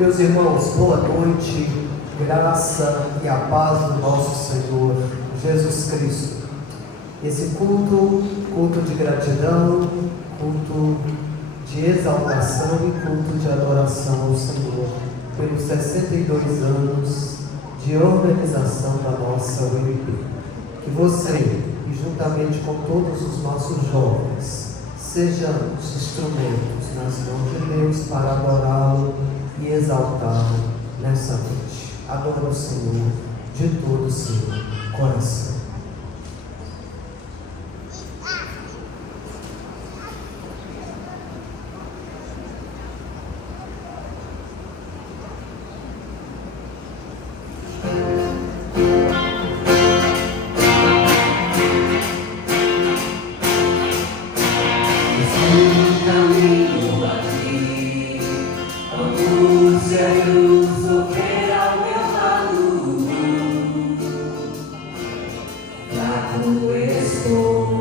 Meus irmãos, boa noite, graça e a paz do nosso Senhor Jesus Cristo. Esse culto de gratidão, culto de exaltação e culto de adoração ao Senhor, pelos 62 anos de organização da nossa UMP. Que você, e juntamente com todos os nossos jovens, sejamos instrumentos nas mãos de Deus para adorá-lo e exaltá-lo nessa noite. Adora o Senhor de todo o seu coração. Senhor.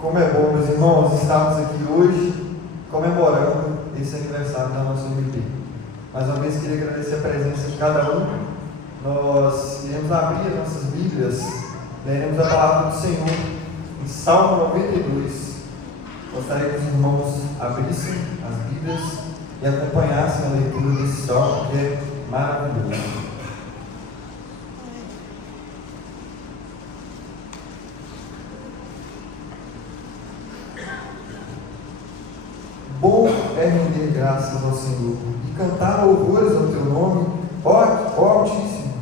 Como é bom, meus irmãos, estarmos aqui hoje comemorando esse aniversário da nossa UMP. Mais uma vez, queria agradecer a presença de cada um. Nós iremos abrir as nossas Bíblias, leremos a palavra do Senhor em Salmo 92. Gostaria que os irmãos abrissem as Bíblias e acompanhassem a leitura desse salmo, que é maravilhoso. Bom é render graças ao Senhor e cantar louvores ao teu nome, ó Altíssimo,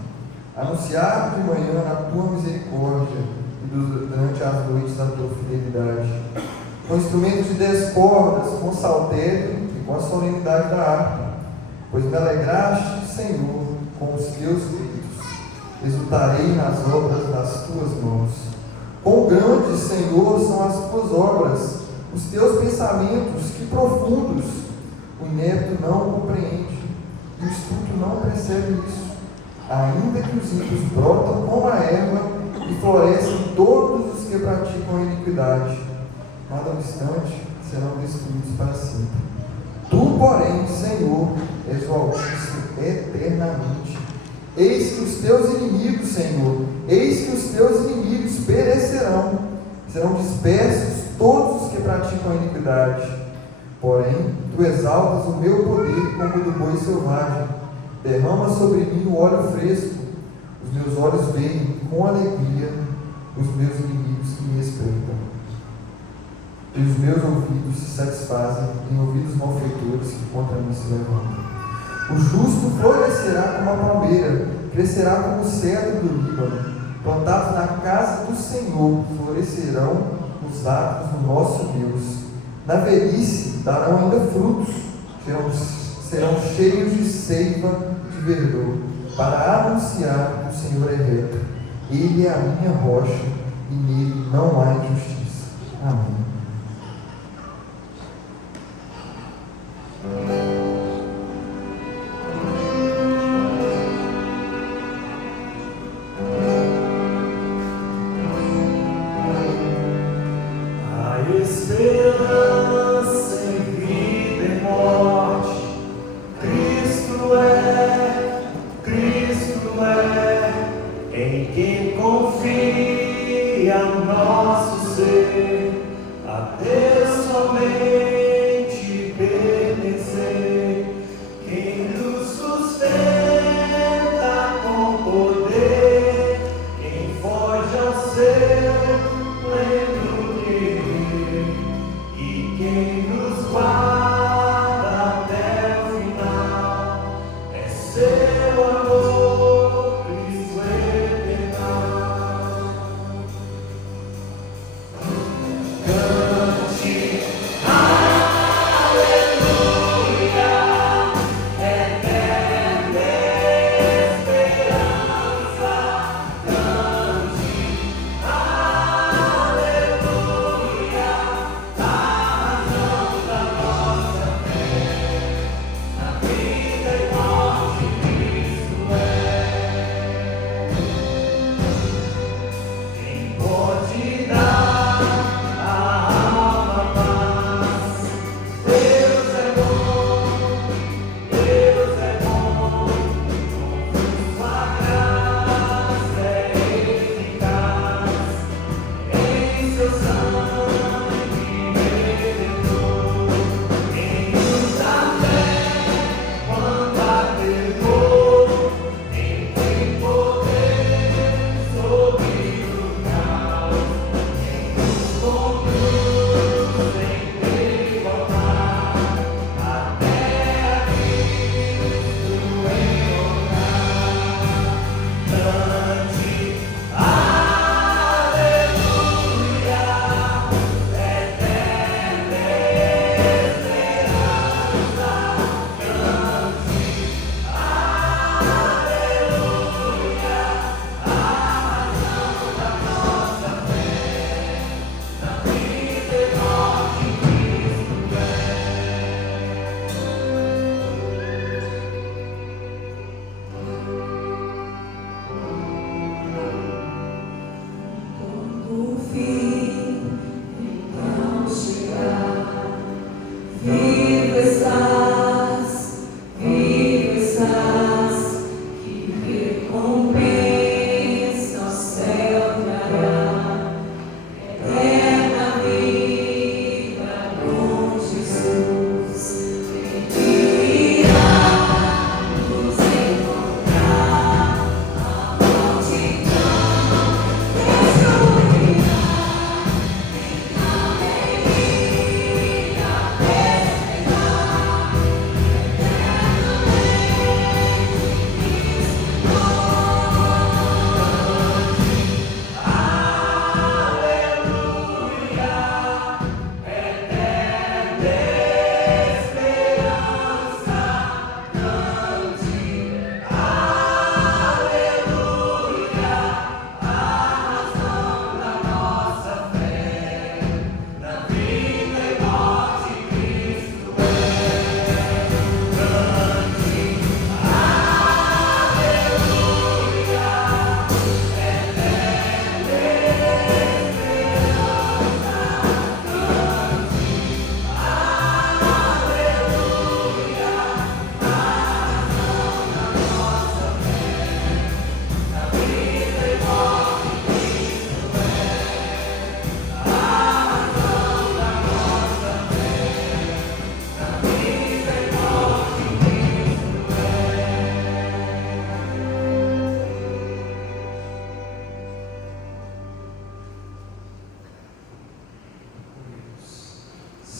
anunciar de manhã a tua misericórdia e durante as noites a tua fidelidade, com instrumentos de 10 cordas, com saltério e com a solenidade da harpa, pois me alegraste, Senhor, com os teus feitos, exultarei nas obras das tuas mãos. Quão grandes, Senhor, são as tuas obras, os teus pensamentos, que profundos! O inepto não compreende, e o estúpido não percebe isso. Ainda que os ímpios brotam como a erva e florescem todos os que praticam a iniquidade, nada obstante serão destruídos para sempre. Tu, porém, Senhor, és o Altíssimo eternamente. Eis que os teus inimigos, Senhor, eis que os teus inimigos perecerão, serão dispersos todos os que praticam a iniquidade. Porém, tu exaltas o meu poder como o do boi selvagem, derrama sobre mim o óleo fresco, os meus olhos veem com alegria os meus inimigos que me respeitam, e os meus ouvidos se satisfazem em ouvir os malfeitores que contra mim se levantam. O justo florescerá como a palmeira, crescerá como o cedro do Líbano, plantados na casa do Senhor, florescerão os atos do nosso Deus. Na velhice darão ainda frutos, serão cheios de seiva de verdor, para anunciar que o Senhor é reto. Ele é a minha rocha, e nele não há injustiça. Amém. Cante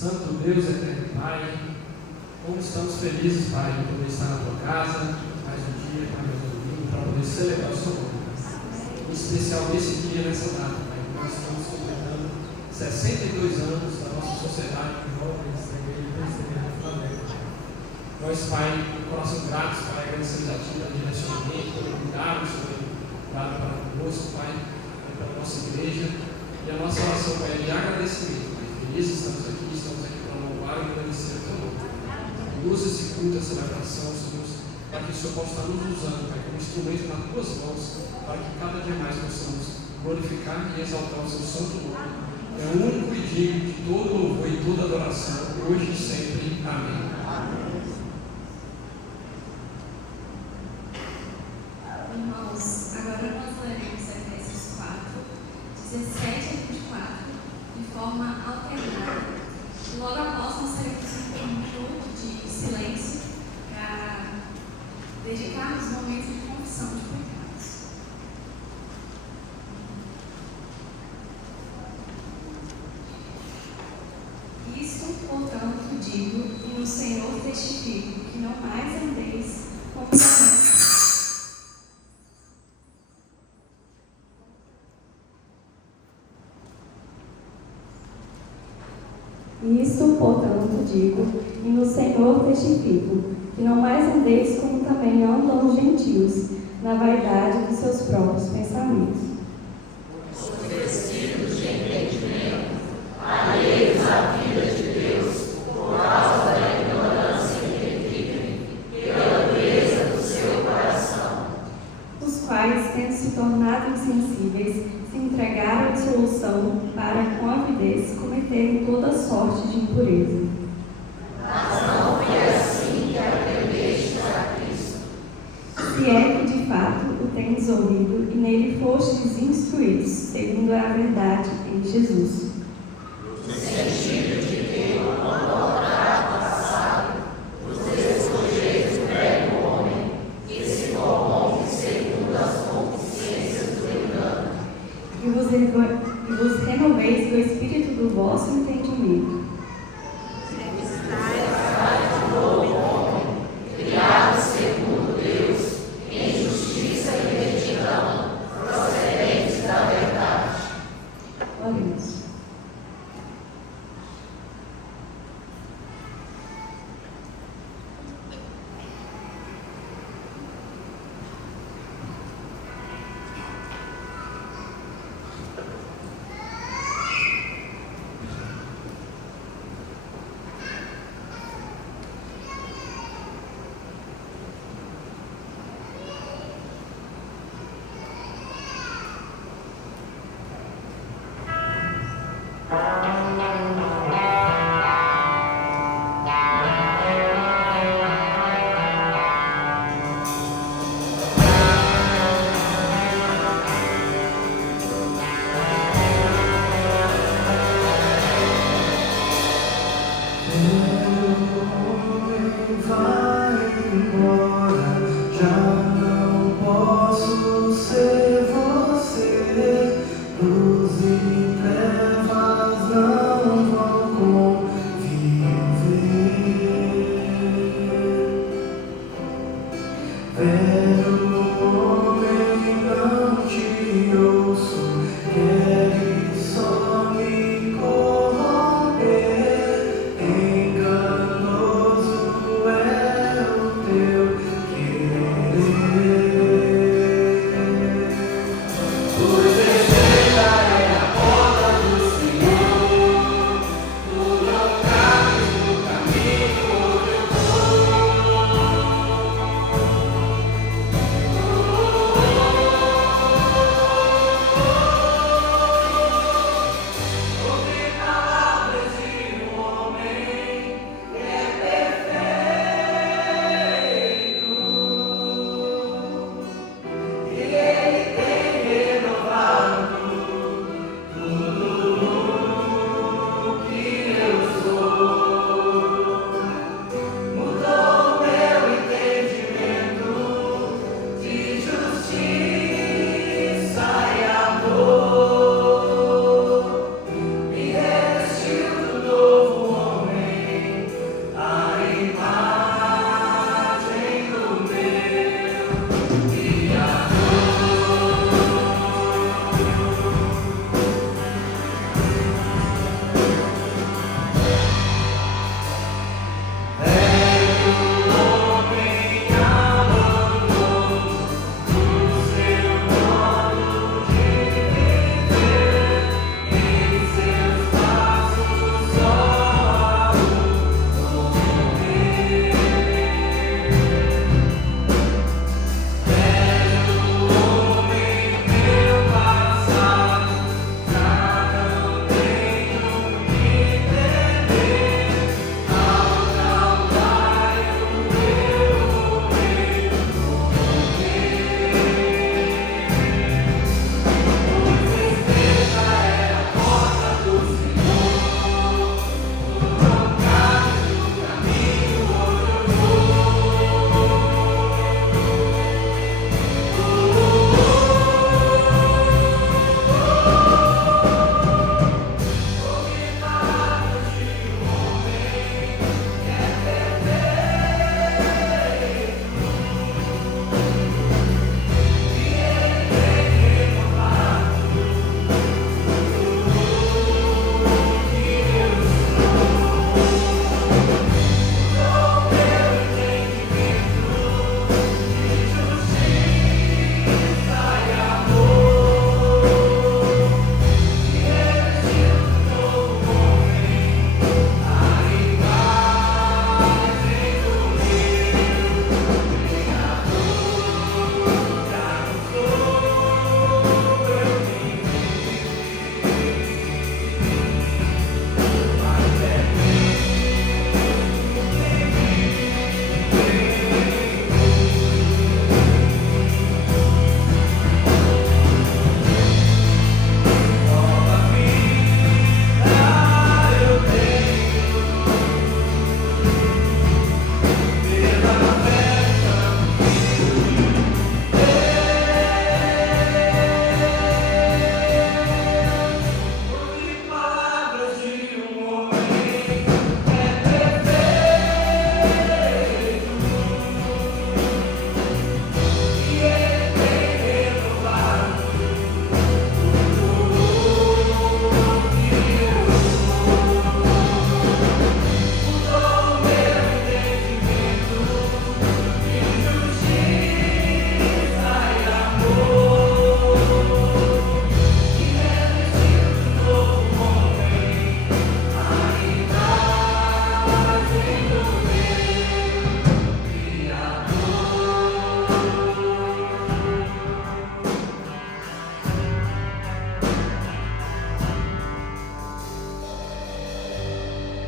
Santo Deus, eterno Pai, como estamos felizes, Pai, de poder estar na Tua casa, mais um dia, Pai, mais um domingo, para poder celebrar o Seu nome. Em especial nesse dia, nessa data, Pai, que nós estamos completando 62 anos da nossa sociedade de jovens da Igreja Presbiteriana do Flamengo. Nós, Pai, com coração gratos, Pai, agradecemos a Ti pelo direcionamento, pelo cuidado que o Senhor tem dado para conosco, Pai, pela nossa igreja. E a nossa oração, Pai, é de agradecimento. Felizes estamos aqui para louvar e agradecer o Teu nome. Usa esse culto, essa celebração, Senhor, para que o Senhor possa estar nos usando, Pai, como instrumento nas Tuas mãos, para que cada dia mais possamos glorificar e exaltar o Seu santo nome. É o único e digno de todo louvor e toda adoração, hoje e sempre. Amém. Irmãos, agora nós leremos Efésios 4, 17 a 24, de forma alternada. E logo após nós teremos um minuto de silêncio para dedicarmos momentos de confissão de pecados. Isto, portanto, digo, e no Senhor testifico, que não mais andeis como Isto, portanto, digo, e no Senhor testifico, que não mais andeis como também andam os gentios, na vaidade dos seus próprios pensamentos. Os vestidos de entendimento, alheios à vida de Deus, por causa da ignorância que vivem, pela dureza do seu coração. Os quais, tendo se tornado insensíveis, se entregaram à dissolução para, com avidez, cometerem toda sorte de impureza. Mas não foi assim que aprendestes a Cristo. Se é que, de fato, o tendes ouvido e nele fostes instruídos, segundo a verdade em Jesus. No sentido de que, quando outrora passado, os despojeios do velho homem, que se corrompe segundo as concupiscências do engano, E vos renoveis do espírito do vosso entendimento. criado segundo Deus, em justiça e retidão, procedentes da verdade. Oremos.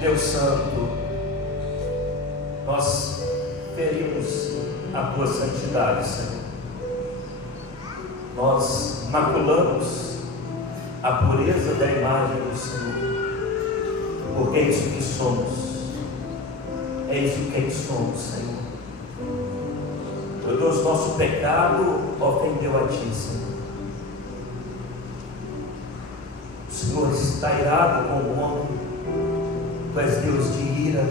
Deus Santo, nós ferimos a tua santidade, Senhor. Nós maculamos a pureza da imagem do Senhor, porque é isso que somos. É isso que somos, Senhor. Meu Deus, nosso pecado ofendeu a Ti, Senhor. O Senhor está irado com o homem. Tu és Deus de ira.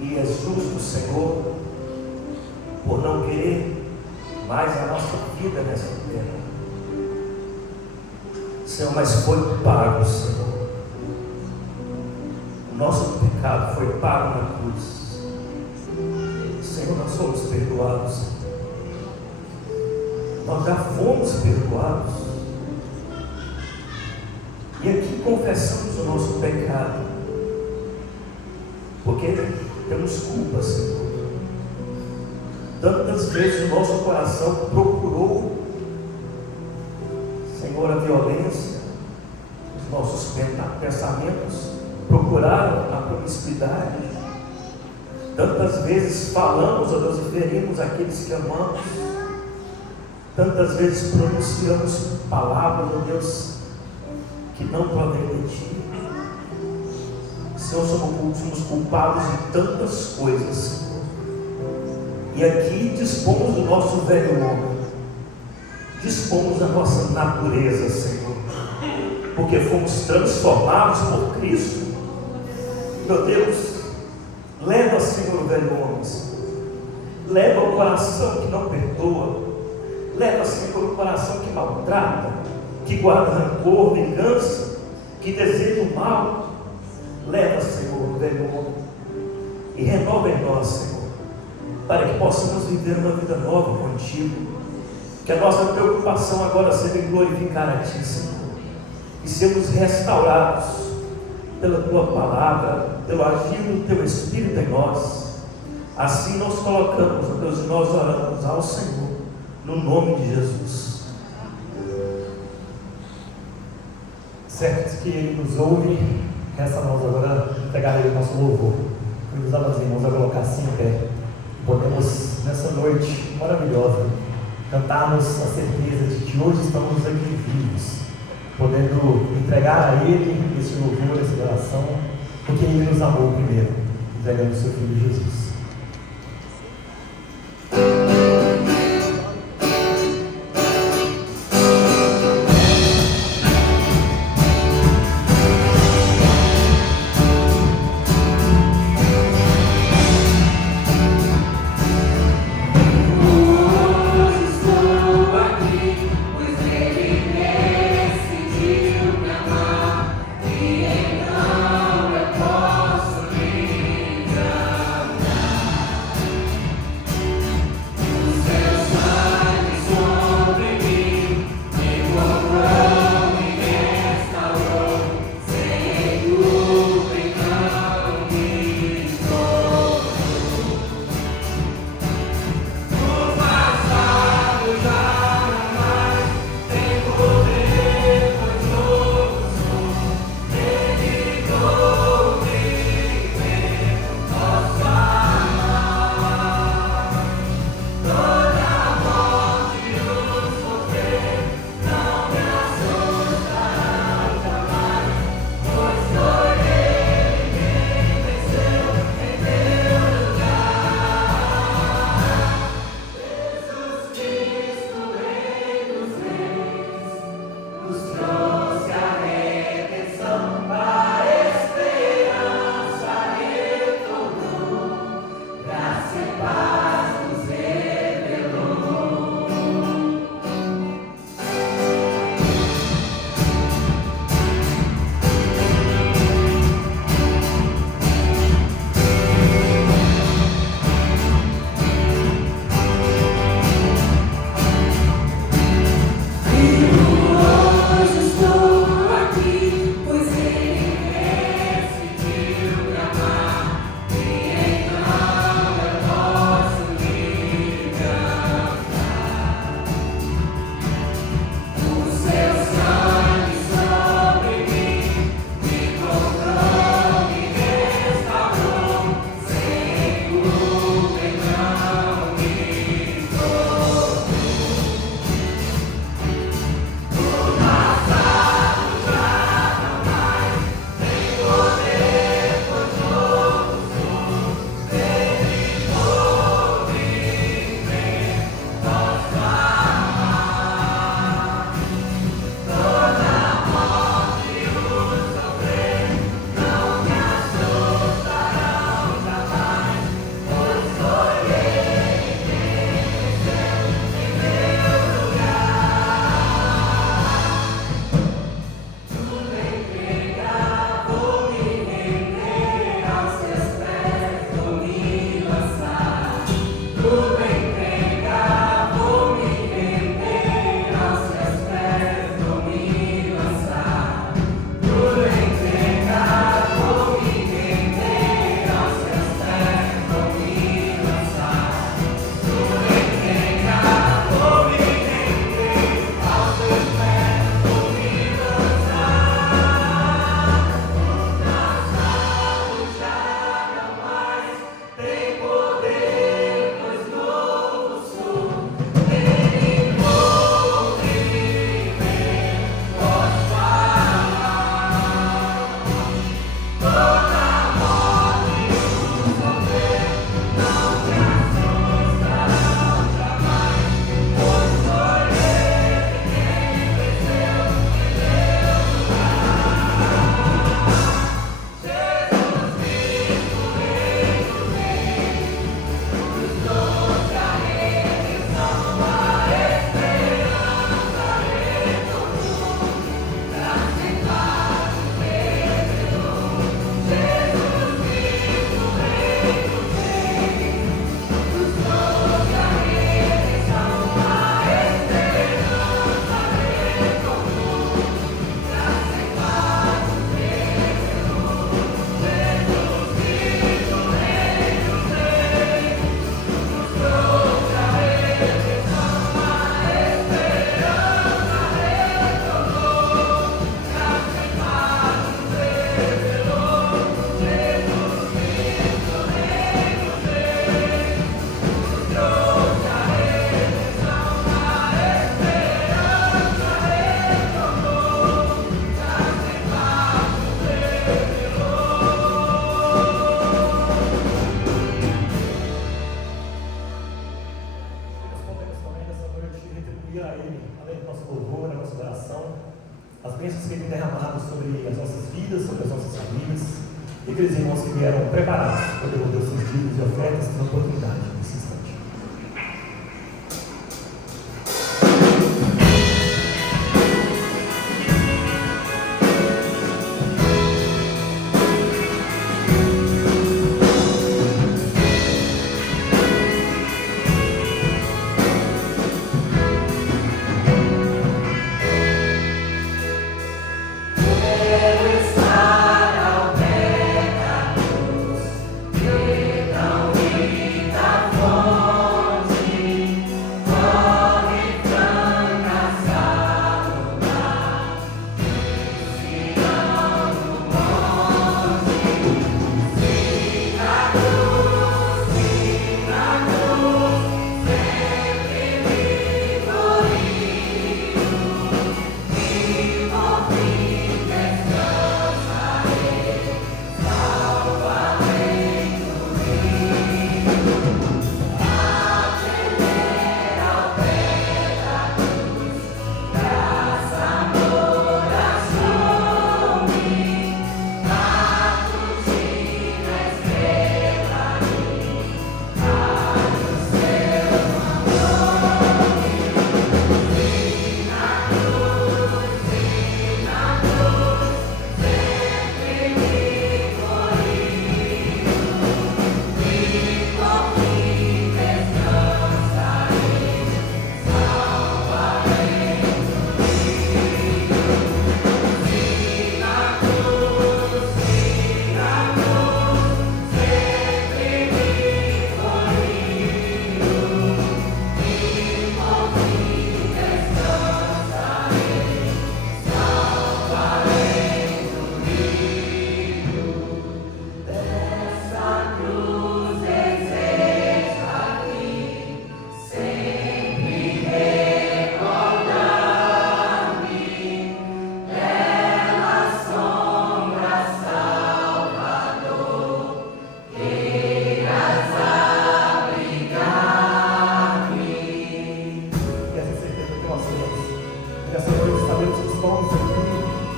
E é justo, Senhor, por não querer mais a nossa vida nessa terra. Senhor, mas foi pago, Senhor. O nosso pecado foi pago na cruz. Senhor, nós somos perdoados. Nós já fomos perdoados. E aqui confessamos o nosso pecado, porque temos culpa, Senhor. Tantas vezes o nosso coração procurou, Senhor, a violência, os nossos pensamentos procuraram a promiscuidade. Tantas vezes falamos ou nos ferimos aqueles que amamos. Tantas vezes pronunciamos palavras, ó Deus, que não provém de Ti. Senhor, somos culpados de tantas coisas, Senhor. E aqui dispomos do nosso velho homem, dispomos da nossa natureza, Senhor, porque fomos transformados por Cristo. Meu Deus, leva, Senhor, o velho homem, Senhor. Leva o coração que não perdoa, leva, Senhor, o coração que maltrata, que guarda rancor, vingança, que deseja o mal. Leva, Senhor, o velho homem e renova em nós, Senhor, para que possamos viver uma vida nova contigo. Que a nossa preocupação agora seja em glorificar a Ti, Senhor, e sermos restaurados pela Tua palavra, pelo agir do Teu Espírito em nós. Assim nós colocamos, ó Deus, e nós oramos ao Senhor, no nome de Jesus. Certo que Ele nos ouve, resta nós agora entregar a Ele o nosso louvor. Convidamos amados irmãos a colocar-se em pé. Podemos, nessa noite maravilhosa, cantarmos a certeza de que hoje estamos aqui vivos, podendo entregar a Ele esse louvor, essa oração, porque Ele nos amou primeiro, entregando o seu Filho Jesus. Então eu posso me enganar. a Ele, além do nosso louvor, a nossa oração, as bênçãos que Ele tem derramado sobre as nossas vidas, sobre as nossas famílias, e aqueles irmãos que vieram preparados para devolver os seus dívidos e ofertas, têm oportunidade nesse instante.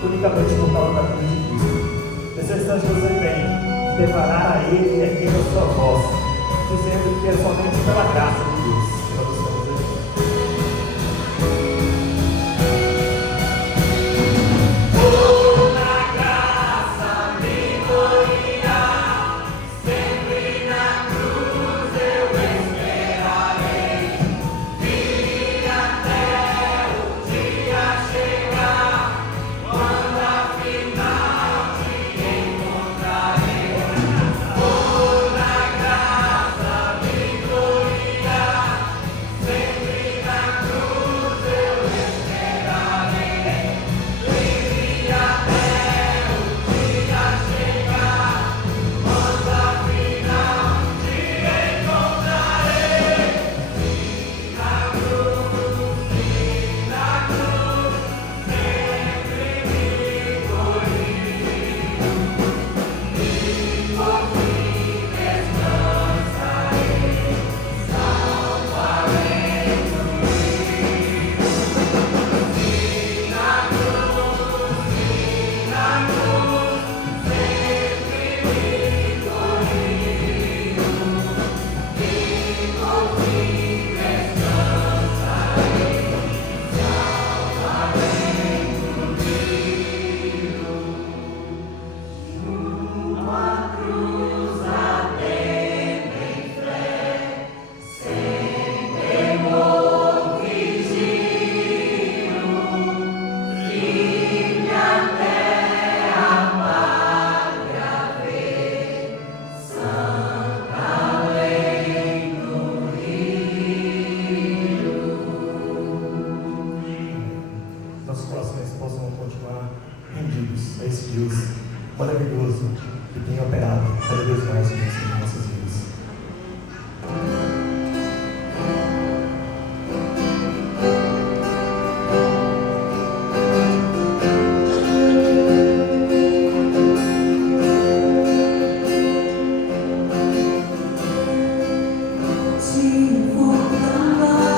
Unicamente por causa da cruz de Cristo. Nesse instante você tem que declarar a Ele e erguer a sua voz, dizendo que é somente pela graça de Deus que nós estamos aqui. Maravilhoso que tem operado cada vez mais em nossas vidas. Te vou amar.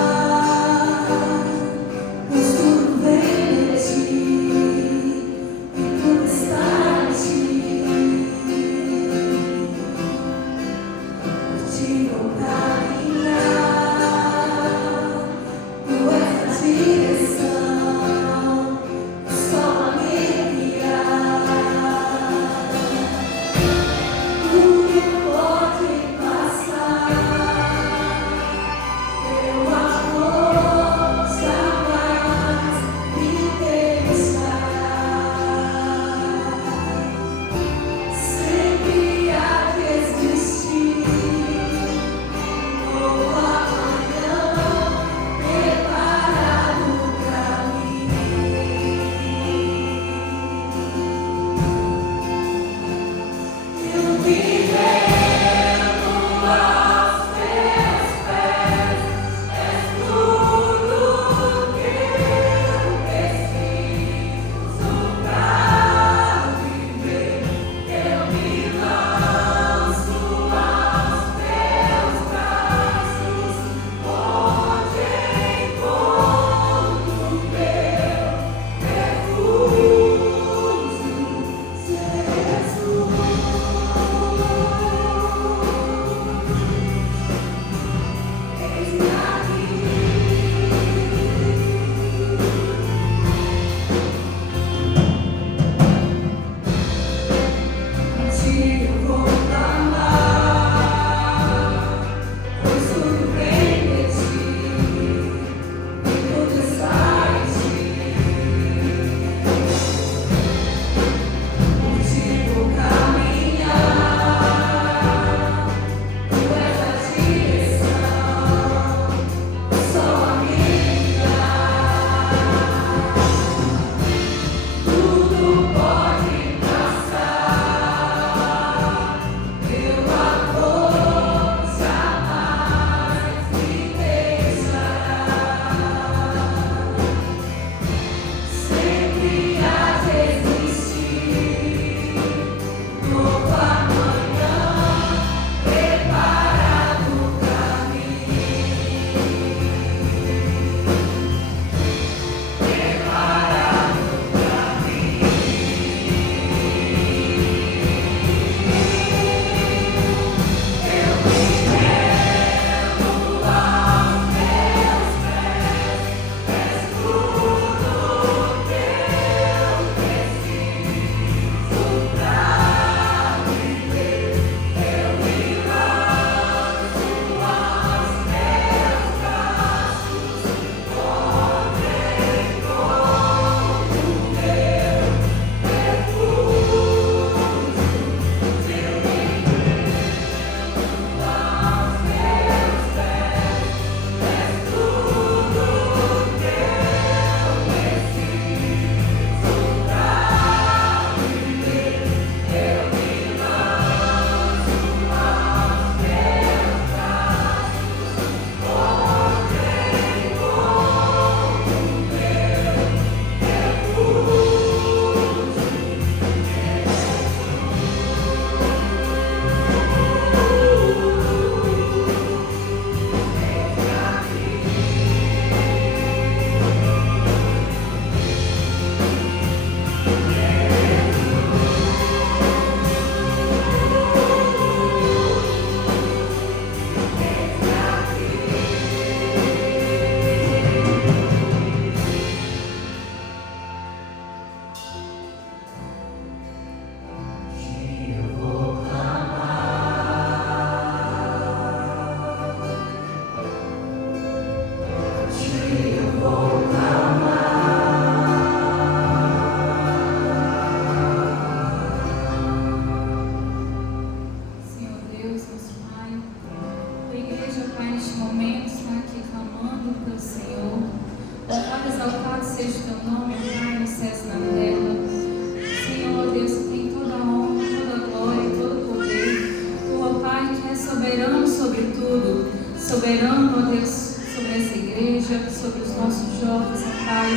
soberano, ó Deus, sobre essa igreja, sobre os nossos jovens, ó Pai.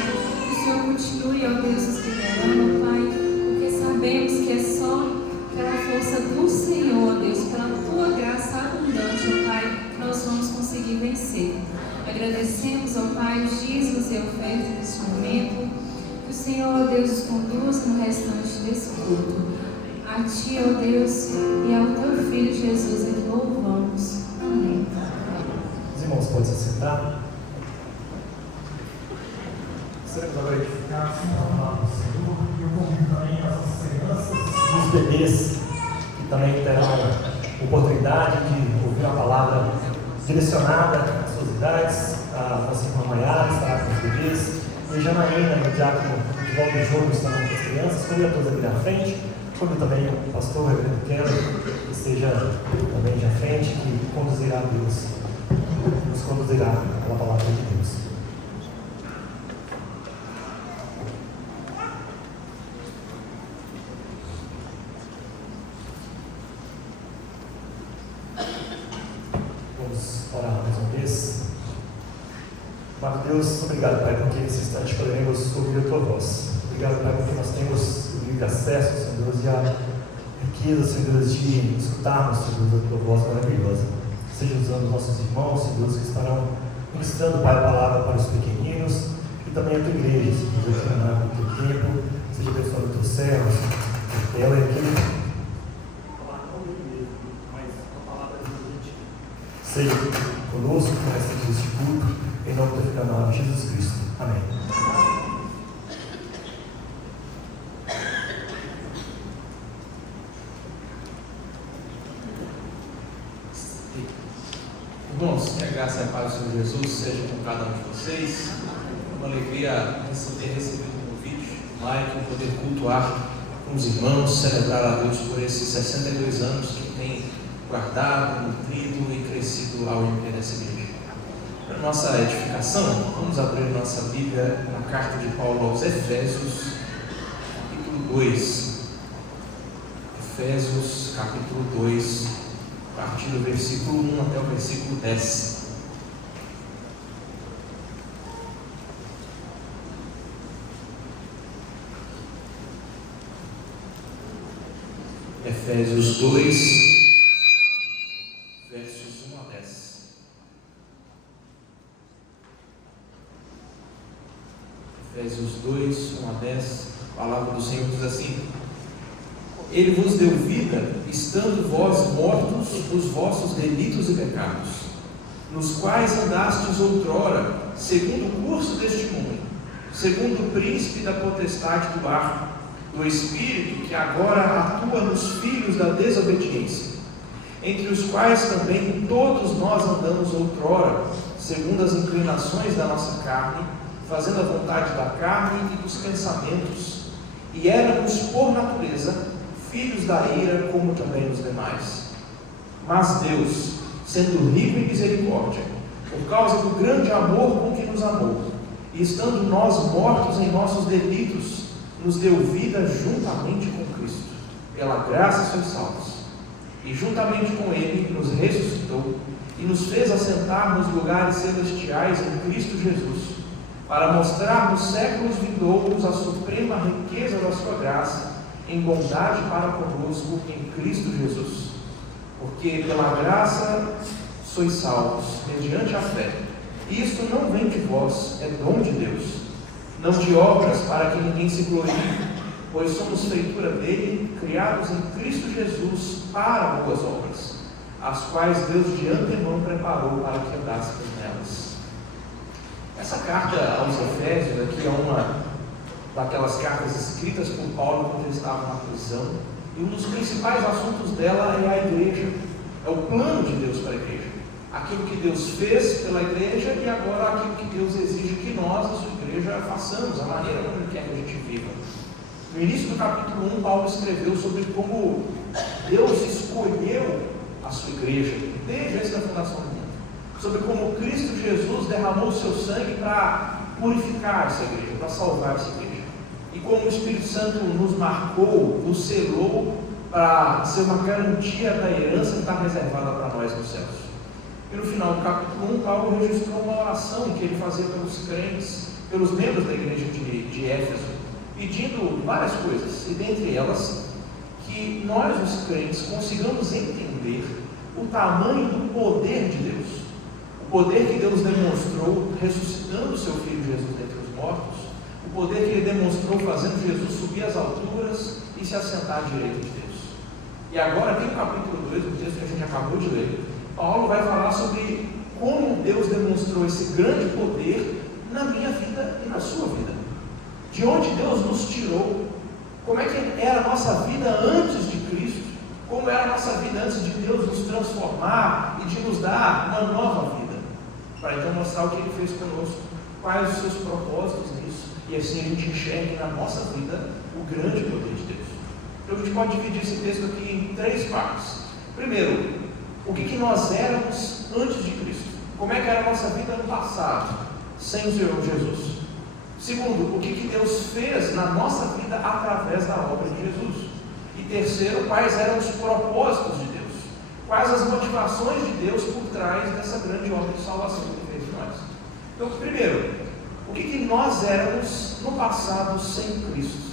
Que o Senhor continue, ó Deus, os liderando, ó Pai, porque sabemos que é só pela força do Senhor, ó Deus, pela Tua graça abundante, ó Pai, que nós vamos conseguir vencer. Agradecemos, ó Pai, os dízimos e ofertas neste momento. Que o Senhor, ó Deus, os conduza no restante desse culto. A Ti, ó Deus, e ao Teu Filho Jesus é que louvamos. Amém. Os irmãos podem se sentar. Seremos agora edificados na palavra do Senhor. E eu convido também as nossas crianças e os bebês que também terão oportunidade de ouvir a palavra direcionada às suas idades. A nossa irmã Maiara estará com os bebês. E a Janaína e o diácono de volta do jogo estarão com as crianças. Convido a todos aqui na frente. Convido também o pastor, o reverendo Keller, que esteja também à frente, que conduzirá Deus. Nos conduzirá pela palavra de Deus. Vamos orar mais uma vez. Amado Deus, obrigado, Pai, porque nesse instante poderemos ouvir a Tua voz. Obrigado, Pai, porque nós temos o livre acesso, Senhor Deus, e a riqueza, Senhor Deus, de escutarmos, Senhor Deus, a Tua voz maravilhosa. Seja usando os nossos irmãos, Senhor Deus, que estarão ministrando, Pai, a palavra para os pequeninos e também a Tua igreja, Senhor Deus, que na do Teu tempo, seja abençoado o Teu servo, ela é aquele. Seja conosco, com esta deste culto, em nome do Filho amado Jesus Cristo. Amém. Irmãos, que a graça e a paz do Senhor Jesus seja com cada um de vocês. É uma alegria ter recebido o convite, Maicon, poder cultuar com os irmãos, celebrar a Deus por esses 62 anos que tem guardado, nutrido e crescido ao MP dessa igreja. Para nossa edificação, vamos abrir nossa Bíblia na carta de Paulo aos Efésios, capítulo 2. Efésios, capítulo 2, a partir do versículo 1 até o versículo 10. Efésios 2, versos 1 a 10. Efésios 2, 1 a 10, a palavra do Senhor diz assim: Ele vos deu vida, estando vós mortos nos vossos delitos e pecados, nos quais andastes outrora, segundo o curso deste mundo, segundo o príncipe da potestade do ar, do Espírito que agora atua nos filhos da desobediência, entre os quais também todos nós andamos outrora, segundo as inclinações da nossa carne, fazendo a vontade da carne e dos pensamentos, e éramos por natureza filhos da ira, como também os demais. Mas Deus, sendo rico em misericórdia, por causa do grande amor com que nos amou, e estando nós mortos em nossos delitos, nos deu vida juntamente com Cristo. Pela graça sois salvos. E juntamente com Ele nos ressuscitou e nos fez assentar nos lugares celestiais em Cristo Jesus, para mostrar nos séculos vindouros a suprema riqueza da sua graça, em bondade para conosco em Cristo Jesus. Porque pela graça sois salvos, mediante a fé. E isto não vem de vós, é dom de Deus, não de obras para que ninguém se glorie, pois somos feitura dele, criados em Cristo Jesus para boas obras, as quais Deus de antemão preparou para que andássemos nelas. Essa carta aos Efésios aqui é uma daquelas cartas escritas por Paulo quando ele estava na prisão, e um dos principais assuntos dela é a igreja, é o plano de Deus para a igreja, aquilo que Deus fez pela igreja e agora aquilo que Deus exige que nós, a sua igreja, façamos, a maneira como Ele quer que a gente viva. No início do capítulo 1, Paulo escreveu sobre como Deus escolheu a sua igreja desde antes da fundação do mundo, sobre como Cristo Jesus derramou o seu sangue para purificar essa igreja, para salvar essa igreja, e como o Espírito Santo nos marcou, nos selou para ser uma garantia da herança que está reservada para nós nos céus. E no final do capítulo 1, Paulo registrou uma oração que ele fazia pelos crentes, pelos membros da igreja de Éfeso, pedindo várias coisas, e dentre elas, que nós, os crentes, consigamos entender o tamanho do poder de Deus, o poder que Deus demonstrou ressuscitando o seu Filho Jesus dentre os mortos, o poder que ele demonstrou fazendo Jesus subir às alturas e se assentar à direita de Deus. E agora, aqui no capítulo 2, o texto que a gente acabou de ler, Paulo vai falar sobre como Deus demonstrou esse grande poder na minha vida e na sua vida. De onde Deus nos tirou, como é que era a nossa vida antes de Cristo, como era a nossa vida antes de Deus nos transformar e de nos dar uma nova vida, para então mostrar o que Ele fez conosco, quais os seus propósitos nisso, e assim a gente enxergue na nossa vida o grande poder de Deus. Então a gente pode dividir esse texto aqui em 3 partes. Primeiro, o que nós éramos antes de Cristo, como é que era a nossa vida no passado, sem o Senhor Jesus. Segundo, o que Deus fez na nossa vida através da obra de Jesus. E terceiro, quais eram os propósitos de Deus, quais as motivações de Deus por trás dessa grande obra de salvação que Ele fez em nós. Então, primeiro, o que nós éramos no passado sem Cristo.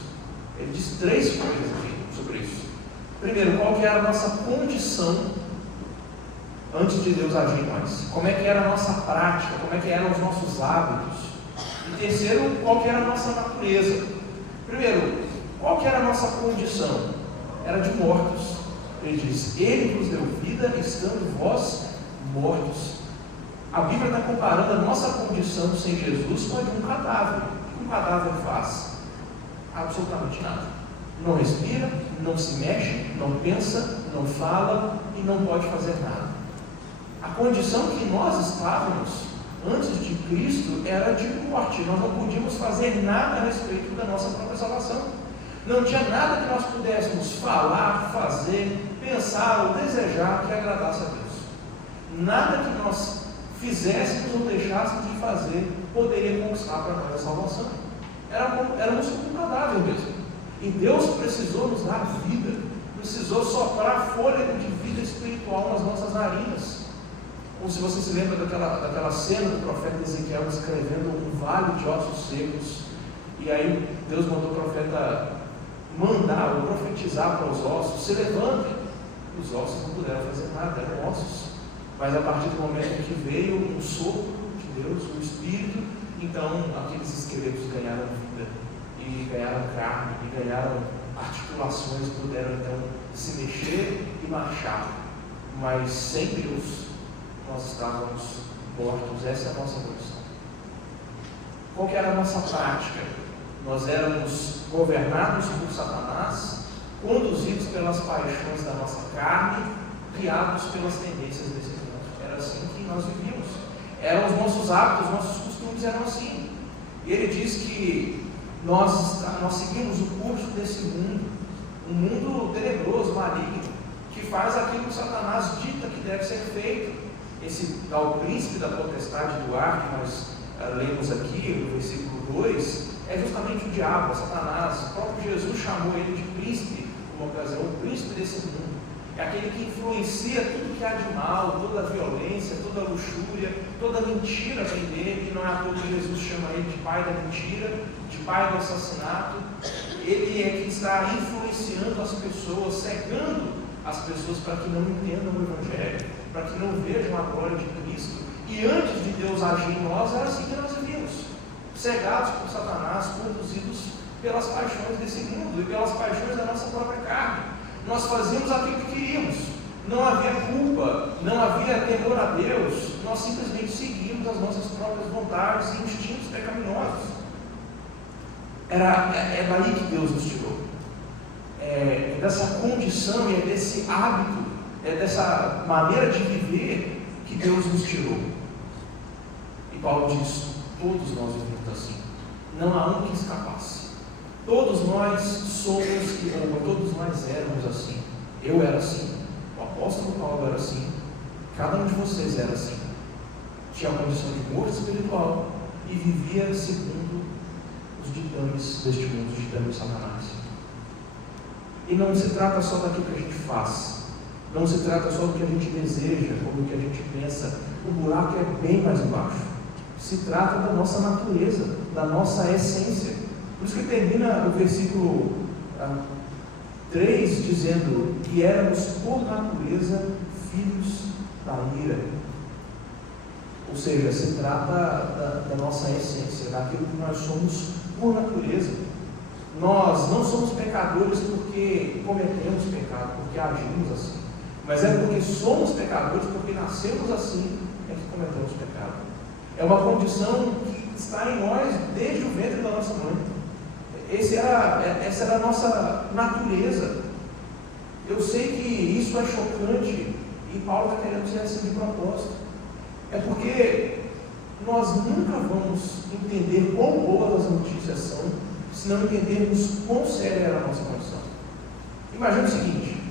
Ele diz 3 coisas aqui sobre isso. Primeiro, qual que era a nossa condição antes de Deus agir em nós? Como é que era a nossa prática? Como é que eram os nossos hábitos? E terceiro, qual que era a nossa natureza? Primeiro, qual que era a nossa condição? Era de mortos. Ele diz, Ele vos deu vida, estando vós mortos. A Bíblia está comparando a nossa condição sem Jesus com a de um cadáver. O que um cadáver faz? Absolutamente nada. Não respira, não se mexe, não pensa, não fala e não pode fazer nada. A condição que nós estávamos antes de Cristo era de morte. Nós não podíamos fazer nada a respeito da nossa própria salvação. Não tinha nada que nós pudéssemos falar, fazer, pensar ou desejar que agradasse a Deus. Nada que nós fizéssemos ou deixássemos de fazer poderia conquistar para nós a salvação. Éramos como um cadáver mesmo. E Deus precisou nos dar vida, precisou soprar fôlego de vida espiritual nas nossas narinas. Como se você se lembra daquela cena do profeta Ezequiel escrevendo um vale de ossos secos, e aí Deus mandou o profeta mandar ou profetizar para os ossos, se levantem. Os ossos não puderam fazer nada, eram ossos. Mas a partir do momento em que veio um sopro de Deus, o Espírito, então aqueles esqueletos ganharam vida, e ganharam carne, e ganharam articulações, puderam então se mexer e marchar. Mas sem Deus, nós estávamos mortos. Essa é a nossa condição. Qual que era a nossa prática? Nós éramos governados por Satanás, conduzidos pelas paixões da nossa carne, guiados pelas tendências desse mundo. Era assim que nós vivíamos. Eram os nossos hábitos, nossos costumes eram assim. E ele diz que nós seguimos o curso desse mundo, um mundo tenebroso, maligno, que faz aquilo que Satanás dita que deve ser feito. Esse tal príncipe da potestade do ar que nós lemos aqui no versículo 2, é justamente o diabo, é Satanás. O próprio Jesus chamou ele de príncipe, uma ocasião, o príncipe desse mundo. É aquele que influencia tudo que há de mal, toda a violência, toda a luxúria, toda a mentira vem dele, e não é à toa que Jesus chama ele de pai da mentira, de pai do assassinato. Ele é que está influenciando as pessoas, cegando as pessoas para que não entendam o Evangelho, para que não vejam a glória de Cristo. E antes de Deus agir em nós, era assim que nós vivíamos, cegados por Satanás, conduzidos pelas paixões desse mundo e pelas paixões da nossa própria carne. Nós fazíamos aquilo que queríamos, não havia culpa, não havia temor a Deus, nós simplesmente seguimos as nossas próprias vontades e instintos pecaminosos. É daí que Deus nos tirou, é dessa condição e é desse hábito, é dessa maneira de viver que Deus nos tirou. E Paulo diz, todos nós vivemos assim, não há um que escapasse. Todos nós somos, ou todos nós éramos assim. Eu era assim, o apóstolo Paulo era assim, cada um de vocês era assim. Tinha a condição de morto espiritual e vivia segundo os ditames deste mundo, os ditames de Satanás. E não se trata só daquilo que a gente faz, Não se trata só do que a gente deseja ou do que a gente pensa. O buraco é bem mais embaixo. Se trata da nossa natureza, da nossa essência. Por isso que termina o versículo 3 dizendo que éramos por natureza filhos da ira. Ou seja, se trata da nossa essência, daquilo que nós somos por natureza. Nós não somos pecadores porque cometemos pecado, porque agimos assim. Mas é porque somos pecadores, porque nascemos assim, é que cometemos pecado. É uma condição que está em nós desde o ventre da nossa mãe. Essa era a nossa natureza. Eu sei que isso é chocante e Paulo está querendo dizer assim de propósito. É porque nós nunca vamos entender quão boas as notícias são se não entendermos quão séria era a nossa condição. Imagina o seguinte: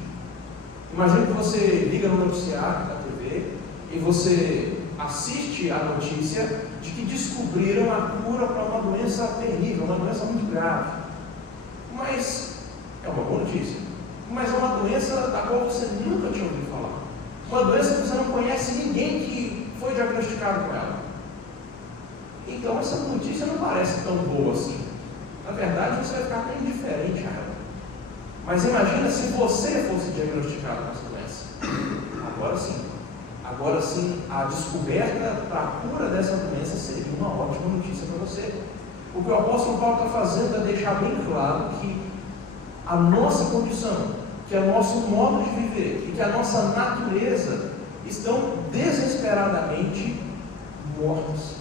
imagina que você liga no noticiário da TV e você assiste a notícia de que descobriram a cura para uma doença terrível, uma doença muito grave. Mas é uma boa notícia. Mas é uma doença da qual você nunca tinha ouvido falar. Uma doença que você não conhece ninguém que foi diagnosticado com ela. Então essa notícia não parece tão boa assim. Na verdade, você vai ficar até indiferente a ela. Mas imagina se você fosse diagnosticado com essa doença. Agora sim, a descoberta da cura dessa doença seria uma ótima notícia para você. O que o apóstolo Paulo está fazendo é deixar bem claro que a nossa condição, que é o nosso modo de viver e que a nossa natureza estão desesperadamente mortas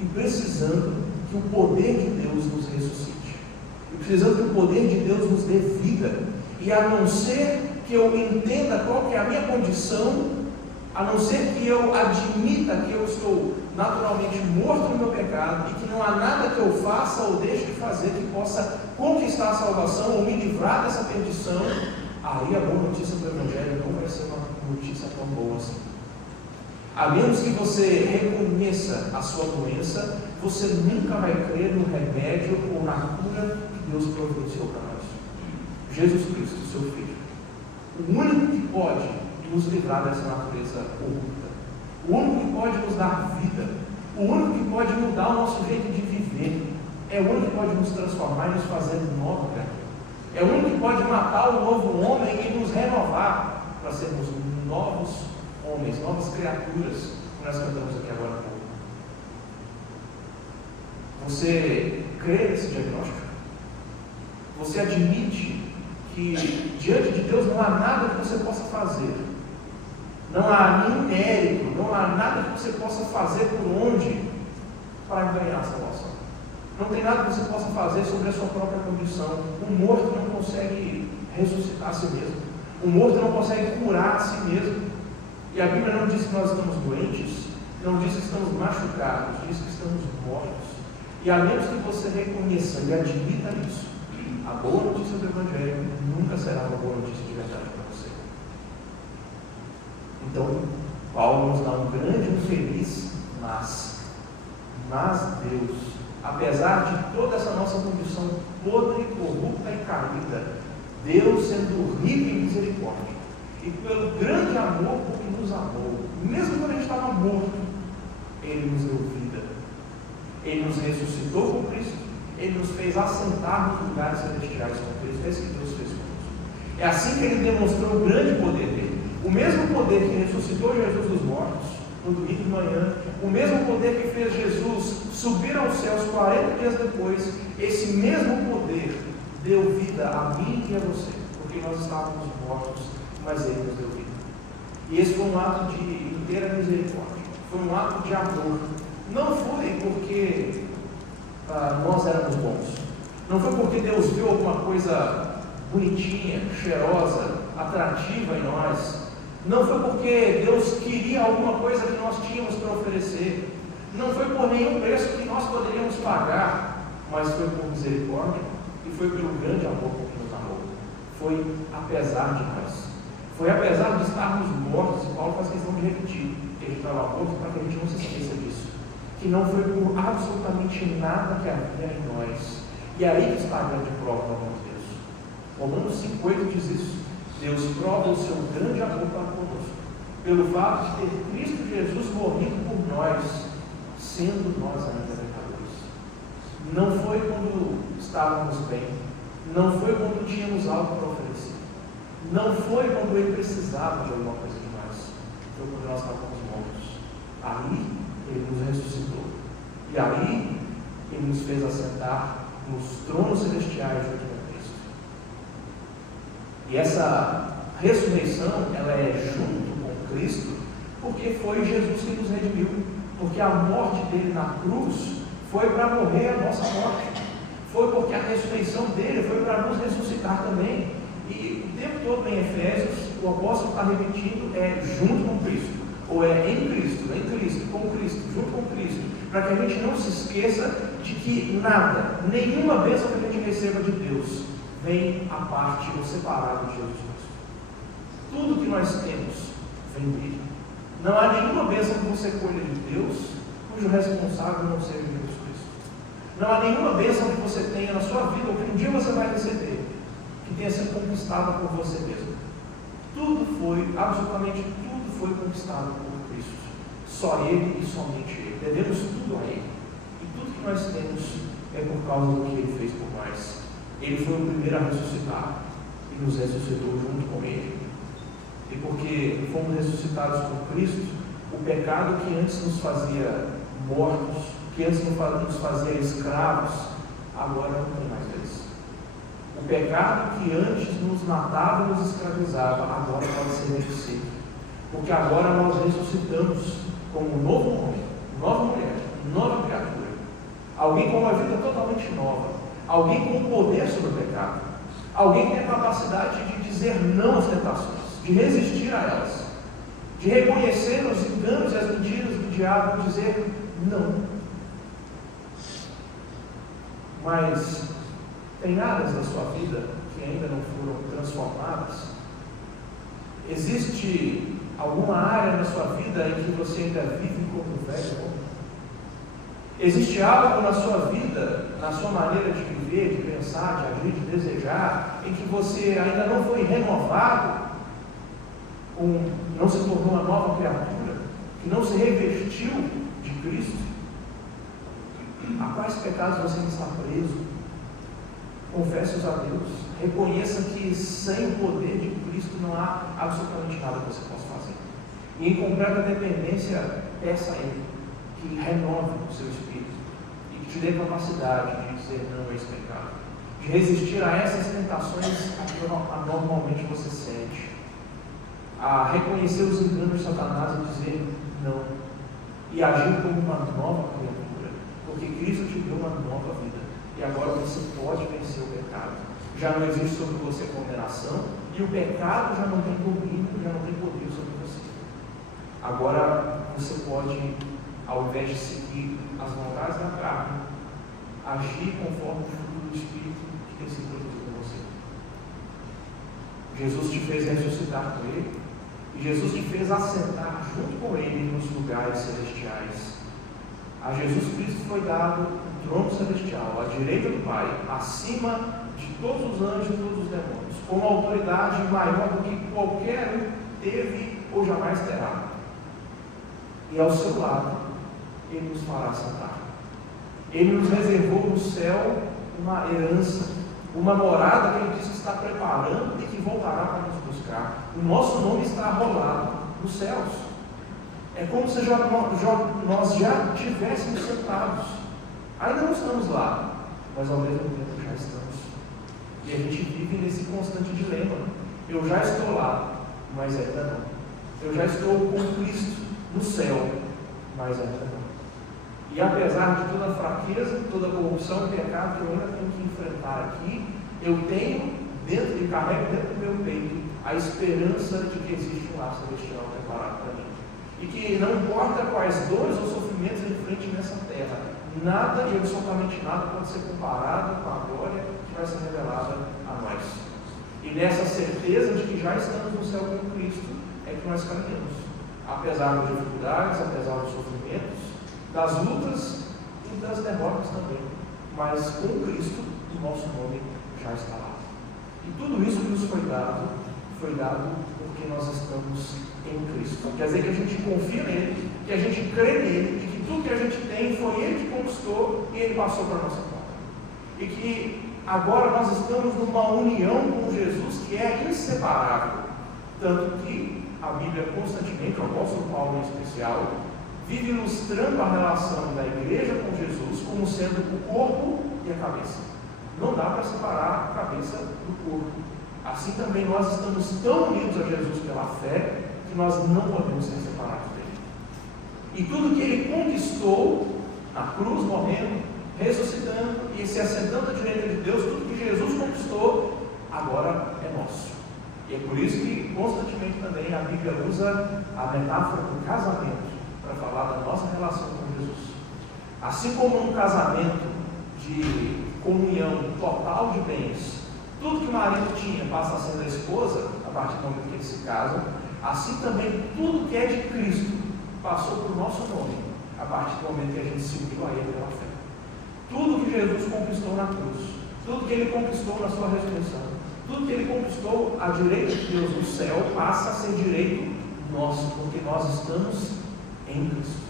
e precisando que o poder de Deus nos ressuscite, e precisando que o poder de Deus nos dê vida. E a não ser que eu entenda qual que é a minha condição, a não ser que eu admita que eu estou naturalmente morto no meu pecado e que não há nada que eu faça ou deixe de fazer que possa conquistar a salvação ou me livrar dessa perdição, aí a boa notícia do Evangelho não vai ser uma notícia tão boa assim. A menos que você reconheça a sua doença, você nunca vai crer no remédio ou na cura que Deus providenciou para nós. Jesus Cristo, seu Filho. O único que pode nos livrar dessa natureza oculta. O único que pode nos dar vida. O único que pode mudar o nosso jeito de viver. É o único que pode nos transformar e nos fazer nova criatura. É o único que pode matar o novo homem e nos renovar para sermos novos homens, novas criaturas, que nós cantamos aqui agora há pouco. Você crê nesse diagnóstico? Você admite que diante de Deus não há nada que você possa fazer, não há nenhum mérito, não há nada que você possa fazer por onde para ganhar a salvação? Não tem nada que você possa fazer sobre a sua própria condição. O morto não consegue ressuscitar a si mesmo. O morto não consegue curar a si mesmo. E a Bíblia não diz que nós estamos doentes, não diz que estamos machucados, diz que estamos mortos. E a menos que você reconheça e admita isso, a boa notícia do Evangelho nunca será uma boa notícia de verdade para você. Então, Paulo nos dá um grande e feliz mas Deus, apesar de toda essa nossa condição podre, corrupta e caída, Deus sendo rico em misericórdia, e pelo grande amor com que nos amou, mesmo quando a gente estava morto, Ele nos deu vida, Ele nos ressuscitou com Cristo, Ele nos fez assentar nos lugares celestiais com Cristo. É isso que Deus fez conosco. É assim que Ele demonstrou o grande poder dele. O mesmo poder que ressuscitou Jesus dos mortos no domingo de manhã, o mesmo poder que fez Jesus subir aos céus 40 dias depois, esse mesmo poder deu vida a mim e a você, porque nós estávamos mortos, mas Ele nos deu vida. E esse foi um ato de inteira misericórdia, foi um ato de amor. Não foi porque nós éramos bons, não foi porque Deus viu alguma coisa bonitinha, cheirosa, atrativa em nós, não foi porque Deus queria alguma coisa que nós tínhamos para oferecer, não foi por nenhum preço que nós poderíamos pagar, mas foi por misericórdia e foi pelo grande amor que nos amou. Foi apesar de nós, foi apesar de estarmos mortos. E Paulo faz questão de repetir que a gente estava morto para que a gente não se esqueça disso, que não foi por absolutamente nada que havia em nós. E aí que está a grande prova do amor de Deus. Romanos 5,8 diz isso, Deus prova o seu grande amor para conosco, pelo fato de ter Cristo Jesus morrido por nós, sendo nós ainda pecadores. Não foi quando estávamos bem, não foi quando tínhamos algo para oferecer, não foi quando Ele precisava de alguma coisa de nós, foi quando nós estávamos mortos. Aí Ele nos ressuscitou, e aí Ele nos fez assentar nos tronos celestiais junto com Cristo. E essa ressurreição, ela é junto com Cristo, porque foi Jesus que nos redimiu, porque a morte dele na cruz foi para morrer a nossa morte, foi porque a ressurreição dele foi para nos ressuscitar também. E o tempo todo em Efésios, o apóstolo está repetindo, junto com Cristo, ou em Cristo, com Cristo, junto com Cristo, para que a gente não se esqueça de que nada, nenhuma bênção que a gente receba de Deus, vem à parte ou separado de Jesus Cristo. Tudo que nós temos vem dele. Não há nenhuma bênção que você colha de Deus cujo responsável não seja Jesus Cristo. Não há nenhuma bênção que você tenha na sua vida ou que um dia você vai receber que tenha sido conquistada por você mesmo. Tudo foi, absolutamente tudo foi conquistado por Cristo. Só Ele e somente Ele. Devemos tudo a Ele. E tudo que nós temos é por causa do que Ele fez por nós. Ele foi o primeiro a ressuscitar e nos ressuscitou junto com Ele. E porque fomos ressuscitados por Cristo, o pecado que antes nos fazia mortos, que antes nos fazia escravos, agora não tem mais eles. O pecado que antes nos matava e nos escravizava, agora pode ser vencido. Porque agora nós ressuscitamos como um novo homem, nova mulher, nova criatura. Alguém com uma vida totalmente nova. Alguém com poder sobre o pecado. Alguém que tem a capacidade de dizer não às tentações, de resistir a elas, de reconhecer os enganos e as mentiras do diabo e dizer não. Mas tem áreas da sua vida que ainda não foram transformadas? Existe alguma área na sua vida em que você ainda vive como um velho homem? Existe algo na sua vida, na sua maneira de viver, de pensar, de agir, de desejar, em que você ainda não foi renovado, não se tornou uma nova criatura, que não se revestiu de Cristo? A quais pecados você está preso? Confesse-os a Deus. Reconheça que sem o poder de Cristo não há absolutamente nada que você possa fazer. E em completa dependência, peça a Ele que renove o seu espírito e que te dê capacidade de dizer não a esse pecado, de resistir a essas tentações que normalmente você sente, a reconhecer os enganos de Satanás e dizer não, e agir como uma nova criatura, porque Cristo te deu uma nova vida e agora você pode vencer o pecado. Já não existe sobre você condenação e o pecado já não tem domínio, já não tem poder sobre você. Agora você pode, ao invés de seguir as vontades da carne, agir conforme o fruto do Espírito que tem sido produzido em você. Jesus te fez ressuscitar com Ele, e Jesus te fez assentar junto com Ele nos lugares celestiais. A Jesus Cristo foi dado um trono celestial, à direita do Pai, acima de todos os anjos e todos os demônios, com uma autoridade maior do que qualquer um teve ou jamais terá. E ao seu lado, Ele nos fará sentar. Ele nos reservou no céu uma herança, uma morada que Ele disse que está preparando e que voltará para nos buscar. O nosso nome está rolado nos céus. É como se nós já estivéssemos sentados. Ainda não estamos lá, mas ao mesmo tempo já estamos. E a gente vive nesse constante dilema. Eu já estou lá, mas ainda não. Eu já estou com Cristo no céu, mas ainda não. E apesar de toda a fraqueza, toda a corrupção e pecado que eu ainda tenho que enfrentar aqui, eu tenho dentro e carrego dentro do meu peito a esperança de que existe um lar celestial preparado para mim. E que não importa quais dores ou sofrimentos eu enfrente nessa terra, nada e absolutamente nada pode ser comparado com a glória que vai ser revelada a nós. E nessa certeza de que já estamos no céu com Cristo, é que nós caminhamos. Apesar das dificuldades, apesar dos sofrimentos, das lutas e das derrotas também. Mas com Cristo, o nosso nome já está lá. E tudo isso que nos foi dado foi dado porque nós estamos em Cristo. Quer dizer que a gente confia nele, que a gente crê nele, e que tudo que a gente tem foi ele que conquistou e ele passou para a nossa conta. E que agora nós estamos numa união com Jesus que é inseparável. Tanto que a Bíblia constantemente, o apóstolo Paulo em especial, vive ilustrando a relação da igreja com Jesus como sendo o corpo e a cabeça. Não dá para separar a cabeça do corpo. Assim também nós estamos tão unidos a Jesus pela fé que nós não podemos ser separados dele. E tudo que ele conquistou na cruz, morrendo, ressuscitando e se assentando à direita de Deus, tudo que Jesus conquistou, agora é nosso. E é por isso que constantemente também a Bíblia usa a metáfora do casamento para falar da nossa relação com Jesus. Assim como um casamento de comunhão total de bens, tudo que o marido tinha passa a ser da esposa a partir do momento que eles se casam, assim também tudo que é de Cristo passou por nosso nome a partir do momento que a gente se uniu a ele pela fé. Tudo que Jesus conquistou na cruz, tudo que ele conquistou na sua ressurreição, tudo que ele conquistou à direita de Deus no céu passa a ser direito nosso, porque nós estamos em Cristo.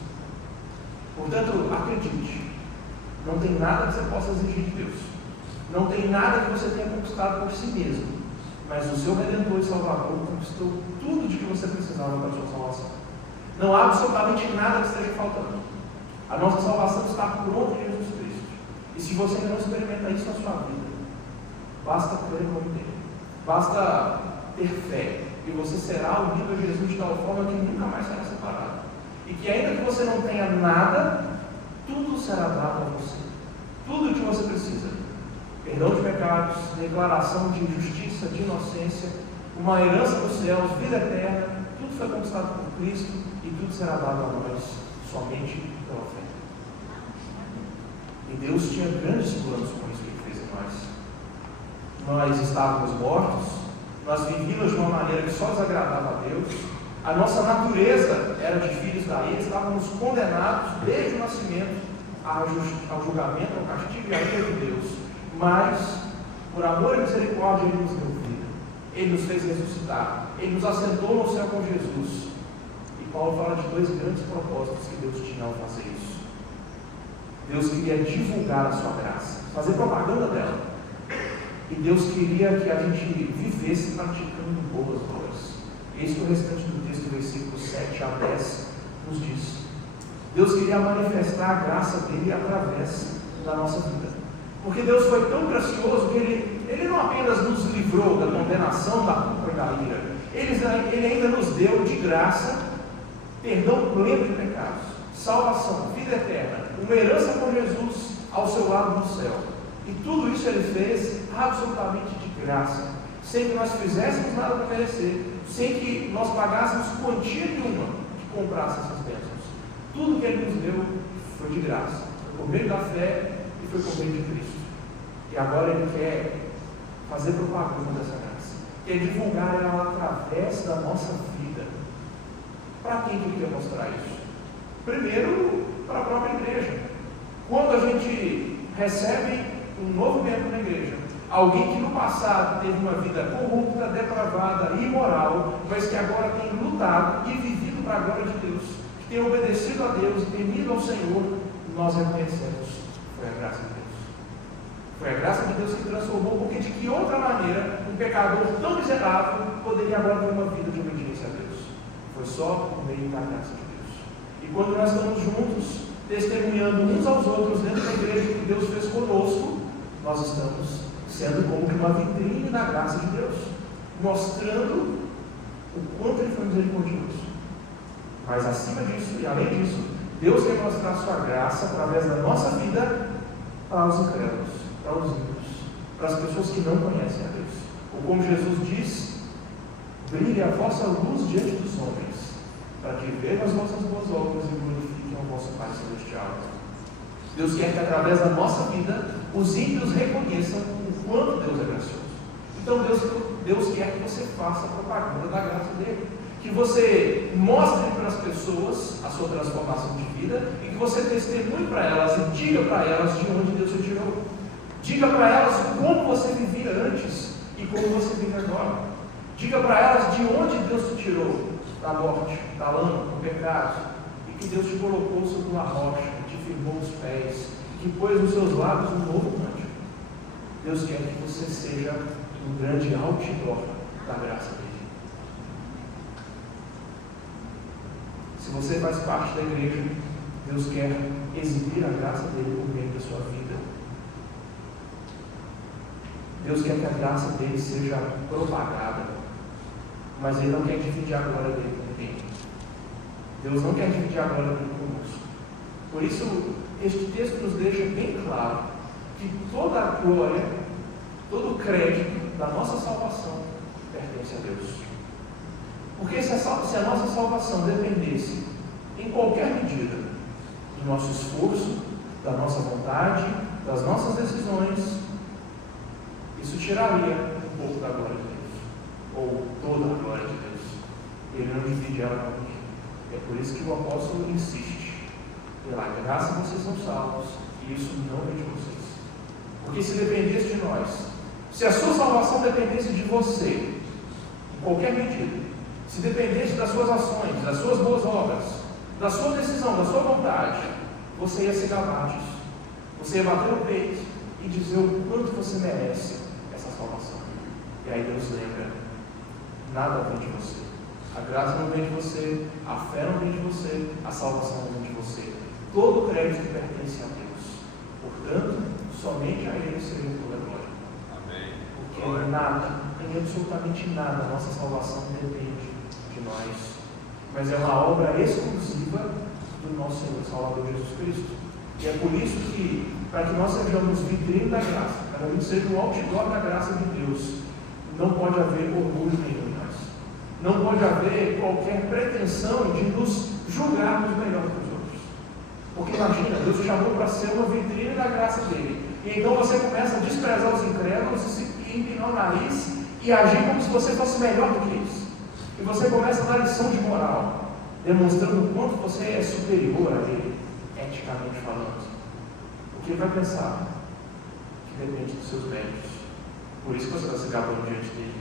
Portanto, acredite, não tem nada que você possa exigir de Deus, não tem nada que você tenha conquistado por si mesmo, mas o seu Redentor e Salvador conquistou tudo de que você precisava para a sua salvação. Não há absolutamente nada que esteja faltando. A nossa salvação está pronta em Jesus Cristo. E se você ainda não experimenta isso na sua vida, basta crer no nome dele, basta ter fé, e você será unido a Jesus de tal forma que nunca mais será separado. E que ainda que você não tenha nada, tudo será dado a você. Tudo o que você precisa. Perdão de pecados, declaração de justiça, de inocência, uma herança dos céus, vida eterna, tudo foi conquistado por Cristo e tudo será dado a nós somente pela fé. E Deus tinha grandes planos com isso que ele fez em nós. Nós estávamos mortos, nós vivíamos de uma maneira que só desagradava a Deus, a nossa natureza era de filhos da ira, estávamos condenados desde o nascimento ao julgamento, ao castigo e à ira de Deus. Mas, por amor e misericórdia, ele nos deu vida, ele nos fez ressuscitar, ele nos assentou no céu com Jesus. E Paulo fala de dois grandes propósitos que Deus tinha ao fazer isso. Deus queria divulgar a sua graça, fazer propaganda dela. E Deus queria que a gente vivesse praticando boas obras. Eis que o restante do texto, versículos 7 a 10, nos diz. Deus queria manifestar a graça dele através da nossa vida. Porque Deus foi tão gracioso que ele não apenas nos livrou da condenação, da culpa e da ira, ele ainda nos deu de graça perdão pleno de pecados, salvação, vida eterna, uma herança com Jesus ao seu lado no céu. E tudo isso ele fez absolutamente de graça, sem que nós fizéssemos nada para merecer, sem que nós pagássemos quantia nenhuma que comprasse essas bênçãos. Tudo que ele nos deu foi de graça, foi por meio da fé e foi por meio de Cristo. E agora ele quer fazer propaganda dessa graça, quer divulgar ela através da nossa vida. Para quem que ele quer mostrar isso? Primeiro, para a própria igreja. Quando a gente recebe um novo membro na igreja, alguém que no passado teve uma vida corrupta, depravada, imoral, mas que agora tem lutado e vivido para a glória de Deus, que tem obedecido a Deus e temido ao Senhor, nós reconhecemos. Foi a graça de Deus. Foi a graça de Deus que transformou, porque de que outra maneira um pecador tão miserável poderia agora ter uma vida de obediência a Deus? Foi só por meio da graça de Deus. E quando nós estamos juntos, testemunhando uns aos outros dentro da igreja que Deus fez conosco, nós estamos sendo como que uma vitrine da graça de Deus, mostrando o quanto ele foi misericordioso. Mas acima disso, e além disso, Deus quer mostrar a sua graça através da nossa vida para os incrédulos, para os ímpios, para as pessoas que não conhecem a Deus. Ou como Jesus diz, brilhe a vossa luz diante dos homens, para que vejam as vossas boas obras e glorifiquem ao vosso Pai Celestial. Deus quer que através da nossa vida os ímpios reconheçam o quanto Deus é gracioso. Então Deus quer que você faça a propaganda da graça dele, que você mostre para as pessoas a sua transformação de vida e que você testemunhe para elas e diga para elas de onde Deus te tirou. Diga para elas como você vivia antes e como você vive agora. Diga para elas de onde Deus te tirou, da morte, da lama, do pecado, e que Deus te colocou sobre uma rocha, te firmou os pés, que pôs nos seus lábios um novo cântico. Deus quer que você seja um grande outdoor da graça dele. Se você faz parte da igreja, Deus quer exibir a graça dele por meio da sua vida. Deus quer que a graça dele seja propagada, mas ele não quer dividir a glória dele com ninguém. Deus não quer dividir a glória dele conosco. Por isso, este texto nos deixa bem claro que toda a glória, todo o crédito da nossa salvação pertence a Deus. Porque se a nossa salvação dependesse, em qualquer medida, do nosso esforço, da nossa vontade, das nossas decisões, isso tiraria um pouco da glória de Deus, ou toda a glória de Deus. Ele não divide ela com ninguém. É por isso que o apóstolo insiste: pela graça vocês são salvos, e isso não vem de vocês. Porque se dependesse de nós, se a sua salvação dependesse de você, em qualquer medida, se dependesse das suas ações, das suas boas obras, da sua decisão, da sua vontade, você ia se gabar disso. Você ia bater no peito e dizer o quanto você merece essa salvação. E aí Deus lembra: nada vem de você. A graça não vem de você, a fé não vem de você, a salvação não vem de você. Todo o crédito pertence a Deus. Portanto, somente a Ele seria toda a glória. Amém. Porque nada, em absolutamente nada, a nossa salvação depende de nós. Mas é uma obra exclusiva do nosso Senhor e Salvador Jesus Cristo. E é por isso que, para que nós sejamos vitrine da graça, para que a gente seja um outdoor da graça de Deus, não pode haver orgulho nenhum em nós. Não pode haver qualquer pretensão de nos julgarmos melhor que os outros. Porque imagina, Deus te chamou para ser uma vitrine da graça dele. E então você começa a desprezar os incrédulos e empinar o nariz e agir como se você fosse melhor do que eles. E você começa a dar lição de moral, demonstrando o quanto você é superior a ele, eticamente falando. O que ele vai pensar? Que depende dos seus méritos. Por isso que você está se gabando diante dele.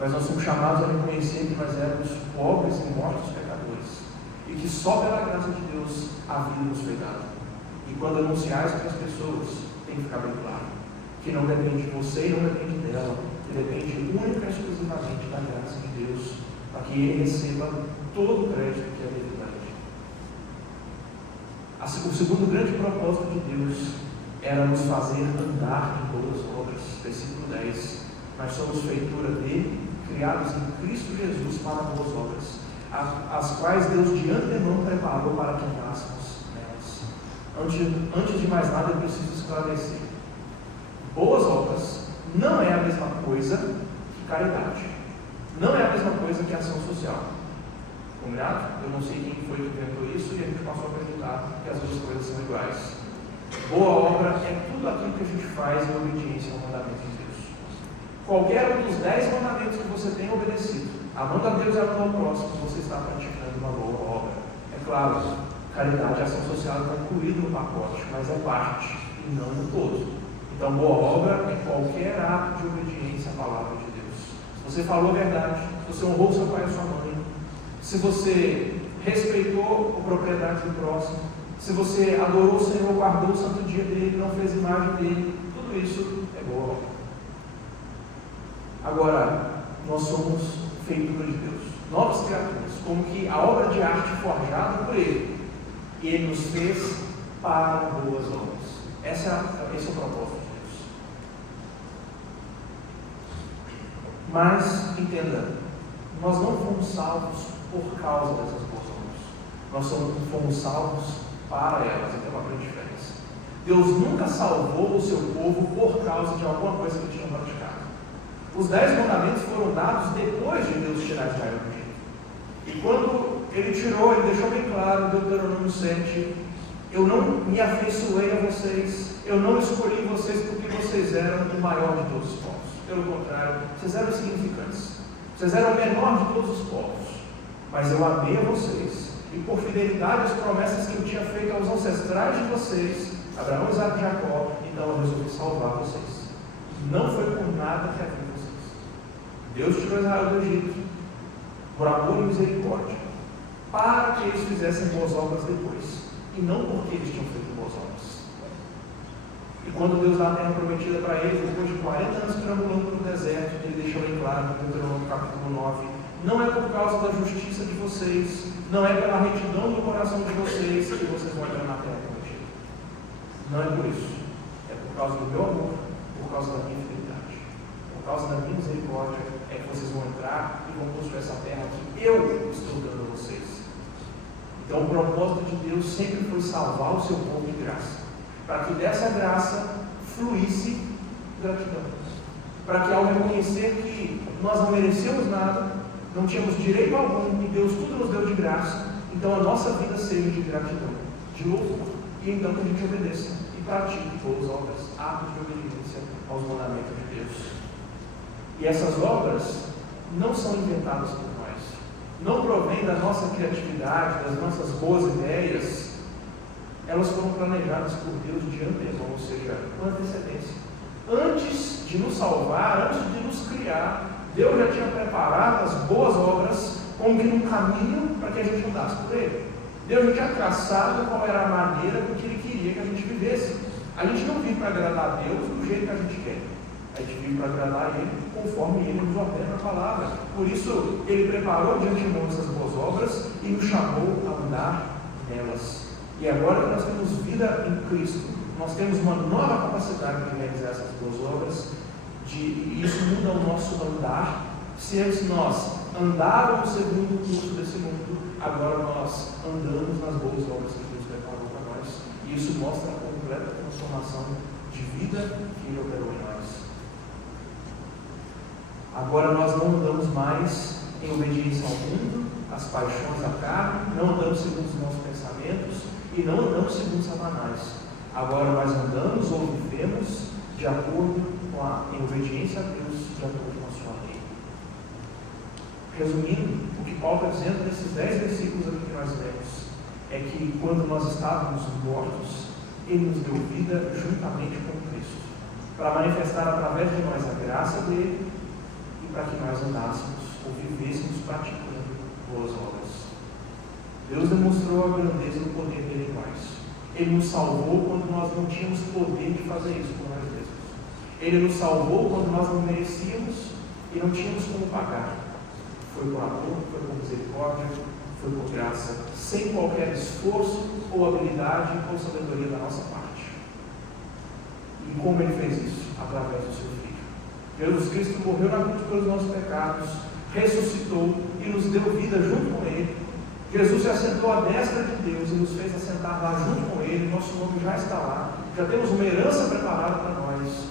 Mas nós somos chamados a reconhecer que nós éramos pobres e mortos pecadores, e que só pela graça de Deus a vida nos foi dada. E quando anunciar isso para as pessoas, tem que ficar bem claro que não depende de você e não depende dela, que depende única e exclusivamente da graça de Deus, para que ele receba todo o crédito que é devido a ele. O segundo grande propósito de Deus era nos fazer andar em boas obras. Versículo 10. Nós somos feitura dele, criados em Cristo Jesus para boas obras, as quais Deus de antemão preparou para que andássemos nelas. Antes de mais nada, eu preciso esclarecer: boas obras não é a mesma coisa que caridade, não é a mesma coisa que ação social. Combinado? Eu não sei quem foi que inventou isso e a gente passou a acreditar que as duas coisas são iguais. Boa obra é tudo aquilo que a gente faz em obediência ao mandamento de Deus. Qualquer um dos 10 mandamentos que você tem obedecido, amando a Deus e amando ao próximo, você está praticando uma boa obra. É claro, caridade e ação social está incluído no pacote, mas é parte e não no todo. Então, boa obra é qualquer ato de obediência à palavra de Deus. Se você falou a verdade, se você honrou seu pai e sua mãe, se você respeitou a propriedade do próximo, se você adorou o Senhor, guardou o santo dia dele, não fez imagem dele, tudo isso é boa obra. Agora, nós somos feitura de Deus, novas criaturas, como que a obra de arte forjada por Ele, e Ele nos fez para boas obras. Esse é o propósito de Deus. Mas, entenda, nós não fomos salvos por causa dessas boas obras. Nós fomos salvos para elas, então é uma grande diferença. Deus nunca salvou o seu povo por causa de alguma coisa que tinham praticado. Os 10 mandamentos foram dados depois de Deus tirar Israel do Egito. E quando Ele tirou, Ele deixou bem claro, Deuteronômio 7, eu não me afeiçoei a vocês, eu não escolhi vocês porque vocês eram o maior de todos os povos. Pelo contrário, vocês eram insignificantes. Vocês eram o menor de todos os povos. Mas eu amei a vocês. E por fidelidade às promessas que eu tinha feito aos ancestrais de vocês, Abraão, Isaac e Jacó, então eu resolvi salvar vocês. Não foi por nada que havia vocês. Deus tirou Israel do Egito por amor e misericórdia, para que eles fizessem boas obras depois, e não porque eles tinham feito boas obras. E quando Deus dá a terra prometida para eles, depois de 40 anos perambulando no deserto, Ele deixou bem claro no Deuteronômio capítulo 9, não é por causa da justiça de vocês, não é pela retidão do coração de vocês que vocês vão entrar na terra prometida. Não é por isso. É por causa do meu amor, por causa da minha fidelidade, por causa da minha misericórdia, é que vocês vão entrar e vão construir essa terra que eu estou dando a vocês. Então o propósito de Deus sempre foi salvar o seu povo de graça, para que dessa graça fluísse gratidão, para que ao reconhecer que nós não merecemos nada, não tínhamos direito algum e Deus tudo nos deu de graça, então a nossa vida seja de gratidão, de louvor, e então que a gente obedeça e pratique boas obras, atos de obediência aos mandamentos de Deus. E essas obras não são inventadas por nós, não provém da nossa criatividade, das nossas boas ideias. Elas foram planejadas por Deus de antemão, ou seja, com antecedência. Antes de nos salvar, antes de nos criar, Deus já tinha preparado as boas obras como que num caminho para que a gente andasse por ele. Deus já tinha traçado qual era a maneira com que Ele queria que a gente vivesse. A gente não vive para agradar a Deus do jeito que a gente quer. A gente vive para agradar a Ele conforme Ele nos ordena na palavra. Por isso, Ele preparou de antemão essas boas obras e nos chamou a andar nelas. E agora que nós temos vida em Cristo, nós temos uma nova capacidade de realizar essas boas obras, e isso muda o nosso andar. Se antes nós andávamos segundo o curso desse mundo, agora nós andamos nas boas obras que Deus preparou para nós. E isso mostra a completa transformação de vida que Ele operou em nós. Agora nós não andamos mais em obediência ao mundo, às paixões da carne, não andamos segundo os nossos pensamentos e não andamos segundo Satanás. Agora nós andamos ou vivemos de acordo em obediência a Deus, de acordo com a sua lei. Resumindo, o que Paulo está dizendo nesses 10 versículos aqui que nós lemos é que quando nós estávamos mortos, Ele nos deu vida juntamente com Cristo, para manifestar através de nós a graça dele e para que nós andássemos ou vivêssemos praticando boas obras. Deus demonstrou a grandeza do poder dele em nós. Ele nos salvou quando nós não tínhamos poder de fazer isso por nós mesmos. Ele nos salvou quando nós não merecíamos e não tínhamos como pagar. Foi por amor, foi por misericórdia, foi por graça, sem qualquer esforço ou habilidade ou sabedoria da nossa parte. E como Ele fez isso? Através do seu Filho. Jesus Cristo morreu na cruz pelos nossos pecados, ressuscitou e nos deu vida junto com Ele. Jesus se assentou à destra de Deus e nos fez assentar lá junto com Ele. Nosso nome já está lá, já temos uma herança preparada para nós.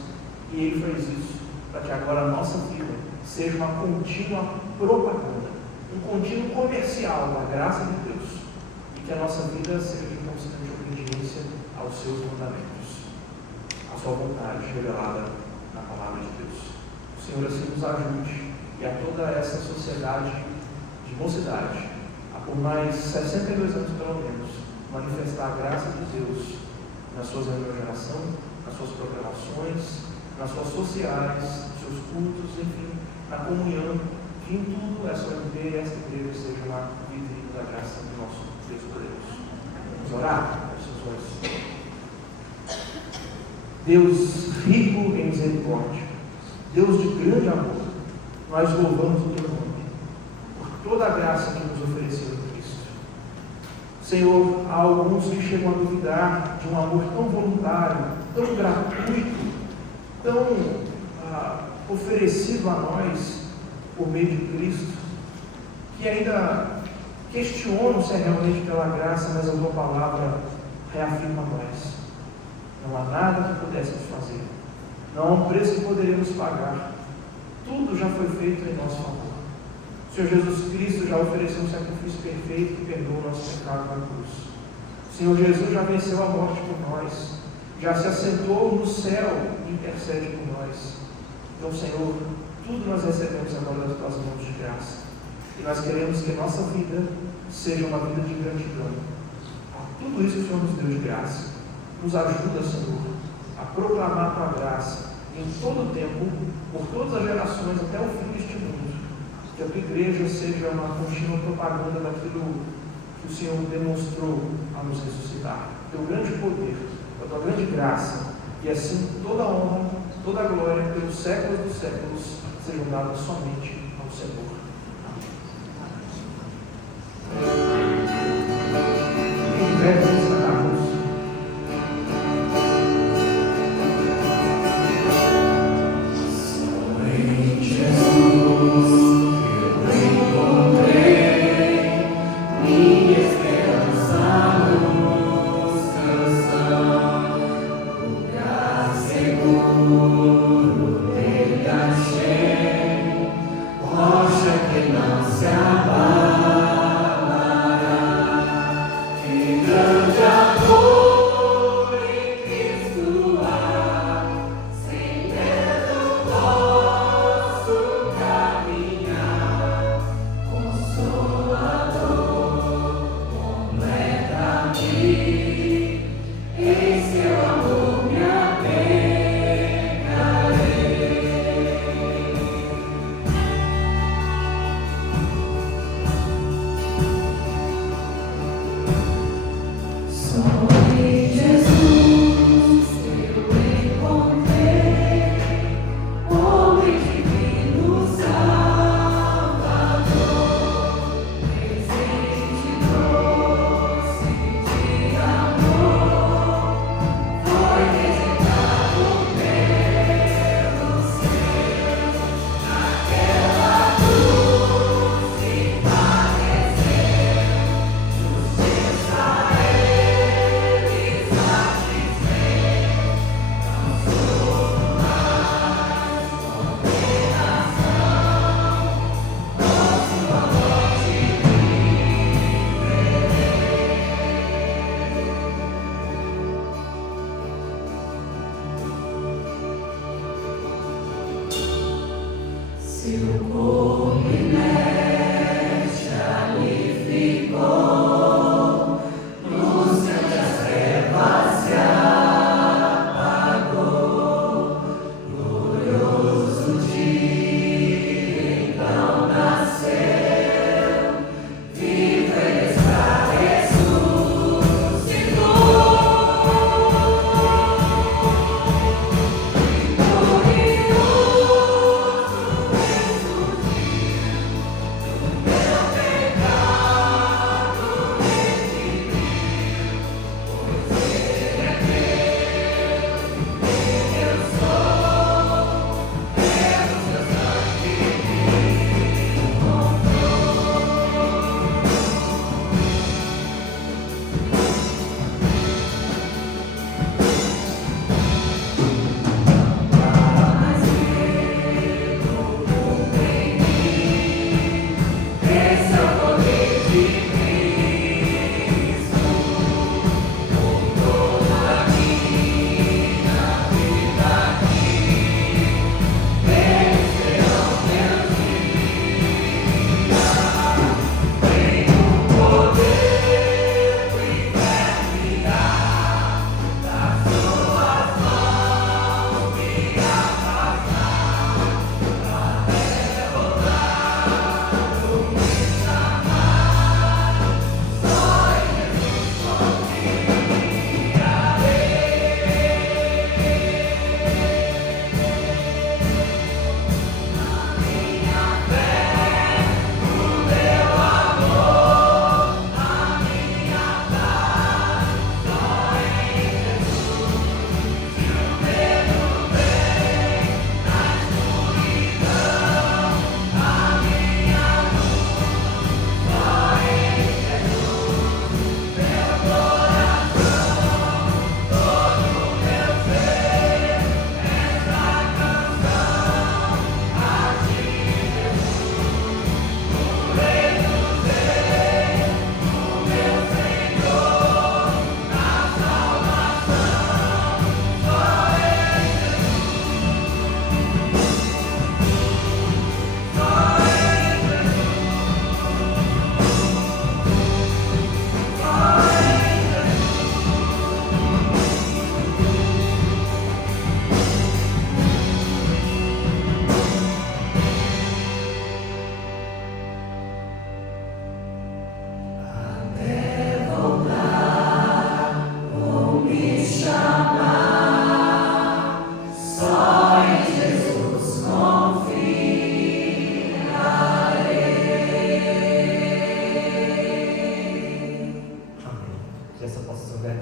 E Ele fez isso para que agora a nossa vida seja uma contínua propaganda, um contínuo comercial da graça de Deus, e que a nossa vida seja de constante obediência aos seus mandamentos, à sua vontade revelada na palavra de Deus. O Senhor assim nos ajude e a toda essa sociedade de mocidade, a por mais 62 anos pelo menos, manifestar a graça de Deus nas suas reuniões de oração, nas suas proclamações, nas suas sociais, nos seus cultos, enfim, na comunhão, que em tudo essa OMB e esta igreja seja uma vitrine da graça do nosso Deus poderoso. Vamos orar? Deus rico em misericórdia, Deus de grande amor, nós louvamos o teu nome por toda a graça que nos ofereceu em Cristo. Senhor, há alguns que chegam a duvidar de um amor tão voluntário, tão gratuito, tão oferecido a nós por meio de Cristo, que ainda questionam se é realmente pela graça, mas a tua palavra reafirma a nós. Não há nada que pudéssemos fazer, não há um preço que poderíamos pagar, tudo já foi feito em nosso favor. O Senhor Jesus Cristo já ofereceu um sacrifício perfeito que perdoa o nosso pecado na cruz. O Senhor Jesus já venceu a morte por nós, já se assentou no céu e intercede por nós. Então, Senhor, tudo nós recebemos agora das tuas mãos de graça. E nós queremos que a nossa vida seja uma vida de gratidão. Tudo isso que o Senhor nos deu de graça. Nos ajuda, Senhor, a proclamar a tua graça em todo o tempo, por todas as gerações, até o fim deste mundo. Que a tua igreja seja uma contínua propaganda daquilo que o Senhor demonstrou a nos ressuscitar. Teu grande poder, a tua grande graça, e assim toda a honra, toda a glória, pelos séculos dos séculos, sejam dadas somente ao Senhor. Em breve vamos cantarmos. Só em Jesus eu encontrei minha esperança, luz, canção, lugar seguro nele achei, rocha que não se abala. Jesus.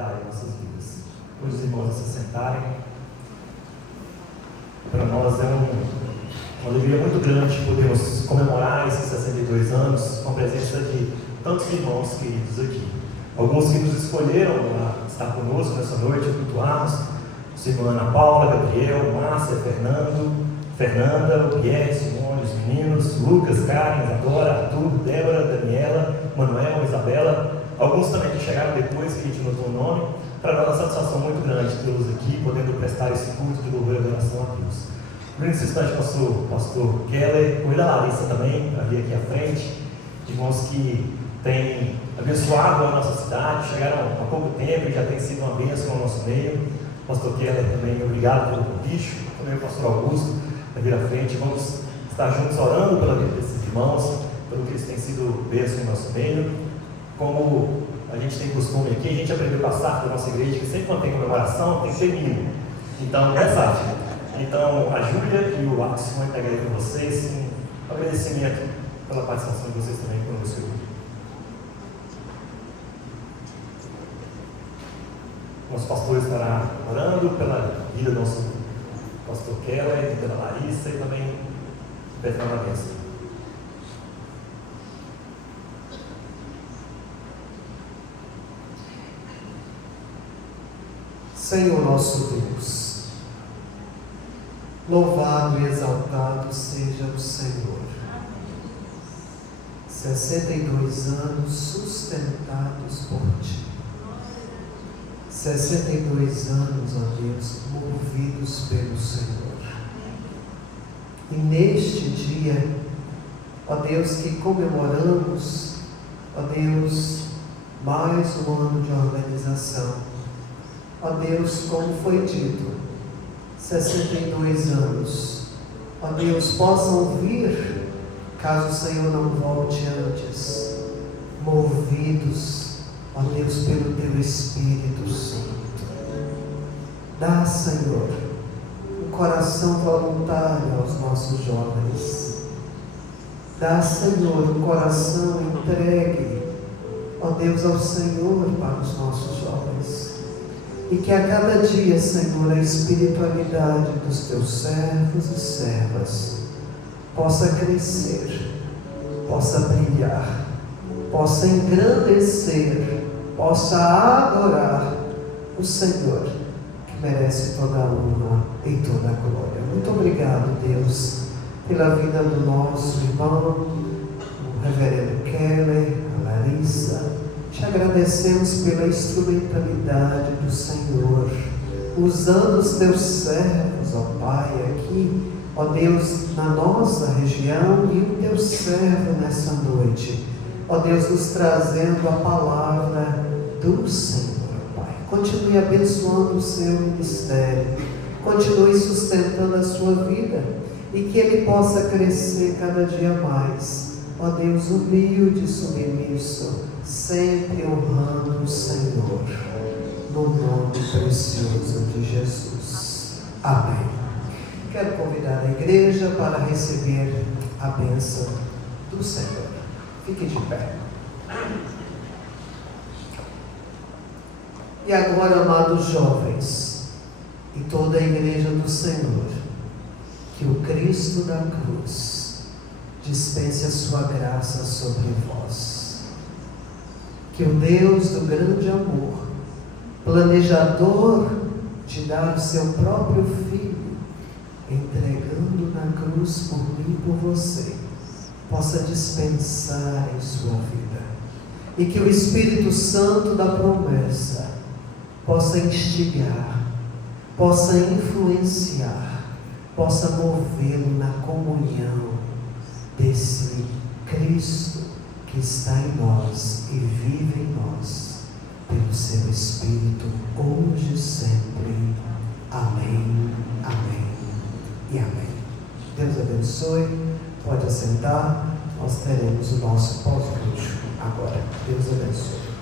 dar em nossas vidas. Hoje os irmãos se sentarem. Para nós é uma alegria muito grande podermos comemorar esses 62 anos com a presença de tantos irmãos queridos aqui. Alguns que nos escolheram a estar conosco nessa noite, a cultuarmos. Nossa irmã Ana Paula, Gabriel, Márcia, Fernanda, Pierre, Simone, os meninos, Lucas, Karen, Isadora, Arthur, Débora, Daniela, Manuel, Isabela. Alguns também que chegaram depois, que a gente notou o nome. Para nós é uma satisfação muito grande tê-los aqui, podendo prestar esse culto de louvor e adoração a Deus. Nesse instante, pastor Keller, cuida da Larissa também, ali aqui à frente. Irmãos que têm abençoado a nossa cidade, chegaram há pouco tempo e já tem sido uma bênção no nosso meio. Pastor Keller também, obrigado pelo convite. Também o pastor Augusto, ali à frente. Vamos estar juntos orando pela vida desses irmãos, pelo que eles têm sido bênção em nosso meio. Como a gente tem costume aqui, a gente aprendeu com a SAF da nossa igreja que sempre quando tem comemoração tem que ter mimo. Então, é SAF. Então, a Júlia e o Axel vão pegar aí com vocês um agradecimento pela participação de vocês também conosco. Nosso pastor estará orando pela vida do nosso pastor Keller, pela Larissa e também Fernanda Bessa. Senhor nosso Deus, louvado e exaltado seja o Senhor. 62 anos sustentados por Ti. 62 anos, ó Deus, movidos pelo Senhor. E neste dia, ó Deus, que comemoramos, ó Deus, mais um ano de organização. Ó Deus, como foi dito, 62 anos. Ó Deus, possam vir, caso o Senhor não volte antes, movidos, ó Deus, pelo Teu Espírito Santo. Dá, Senhor, um coração voluntário aos nossos jovens. Dá, Senhor, um coração entregue, ó Deus, ao Senhor para os nossos jovens. E que a cada dia, Senhor, a espiritualidade dos Teus servos e servas possa crescer, possa brilhar, possa engrandecer, possa adorar o Senhor, que merece toda a honra e toda a glória. Muito obrigado, Deus, pela vida do nosso irmão, o reverendo Keller, a Larissa. Te agradecemos pela instrumentalidade do Senhor, usando os Teus servos, ó Pai, aqui, ó Deus, na nossa região, e o Teu servo nessa noite, ó Deus, nos trazendo a palavra do Senhor, Pai. Continue abençoando o seu ministério, continue sustentando a sua vida, e que ele possa crescer cada dia mais, ó Deus, humilde e submisso, sempre honrando o Senhor, no nome precioso de Jesus. Amém. Quero convidar a igreja para receber a bênção do Senhor. Fique de pé. E agora, amados jovens, e toda a igreja do Senhor, que o Cristo da cruz dispense a sua graça sobre vós. Que o Deus do grande amor, planejador de dar o seu próprio Filho, entregando na cruz por mim e por você, possa dispensar em sua vida. E que o Espírito Santo da promessa possa instigar, possa influenciar, possa movê-lo na comunhão desse Cristo que está em nós e vive em nós, pelo seu Espírito, hoje e sempre. Amém, amém e amém. Deus abençoe. Pode assentar. Nós teremos o nosso pós-culto agora. Deus abençoe.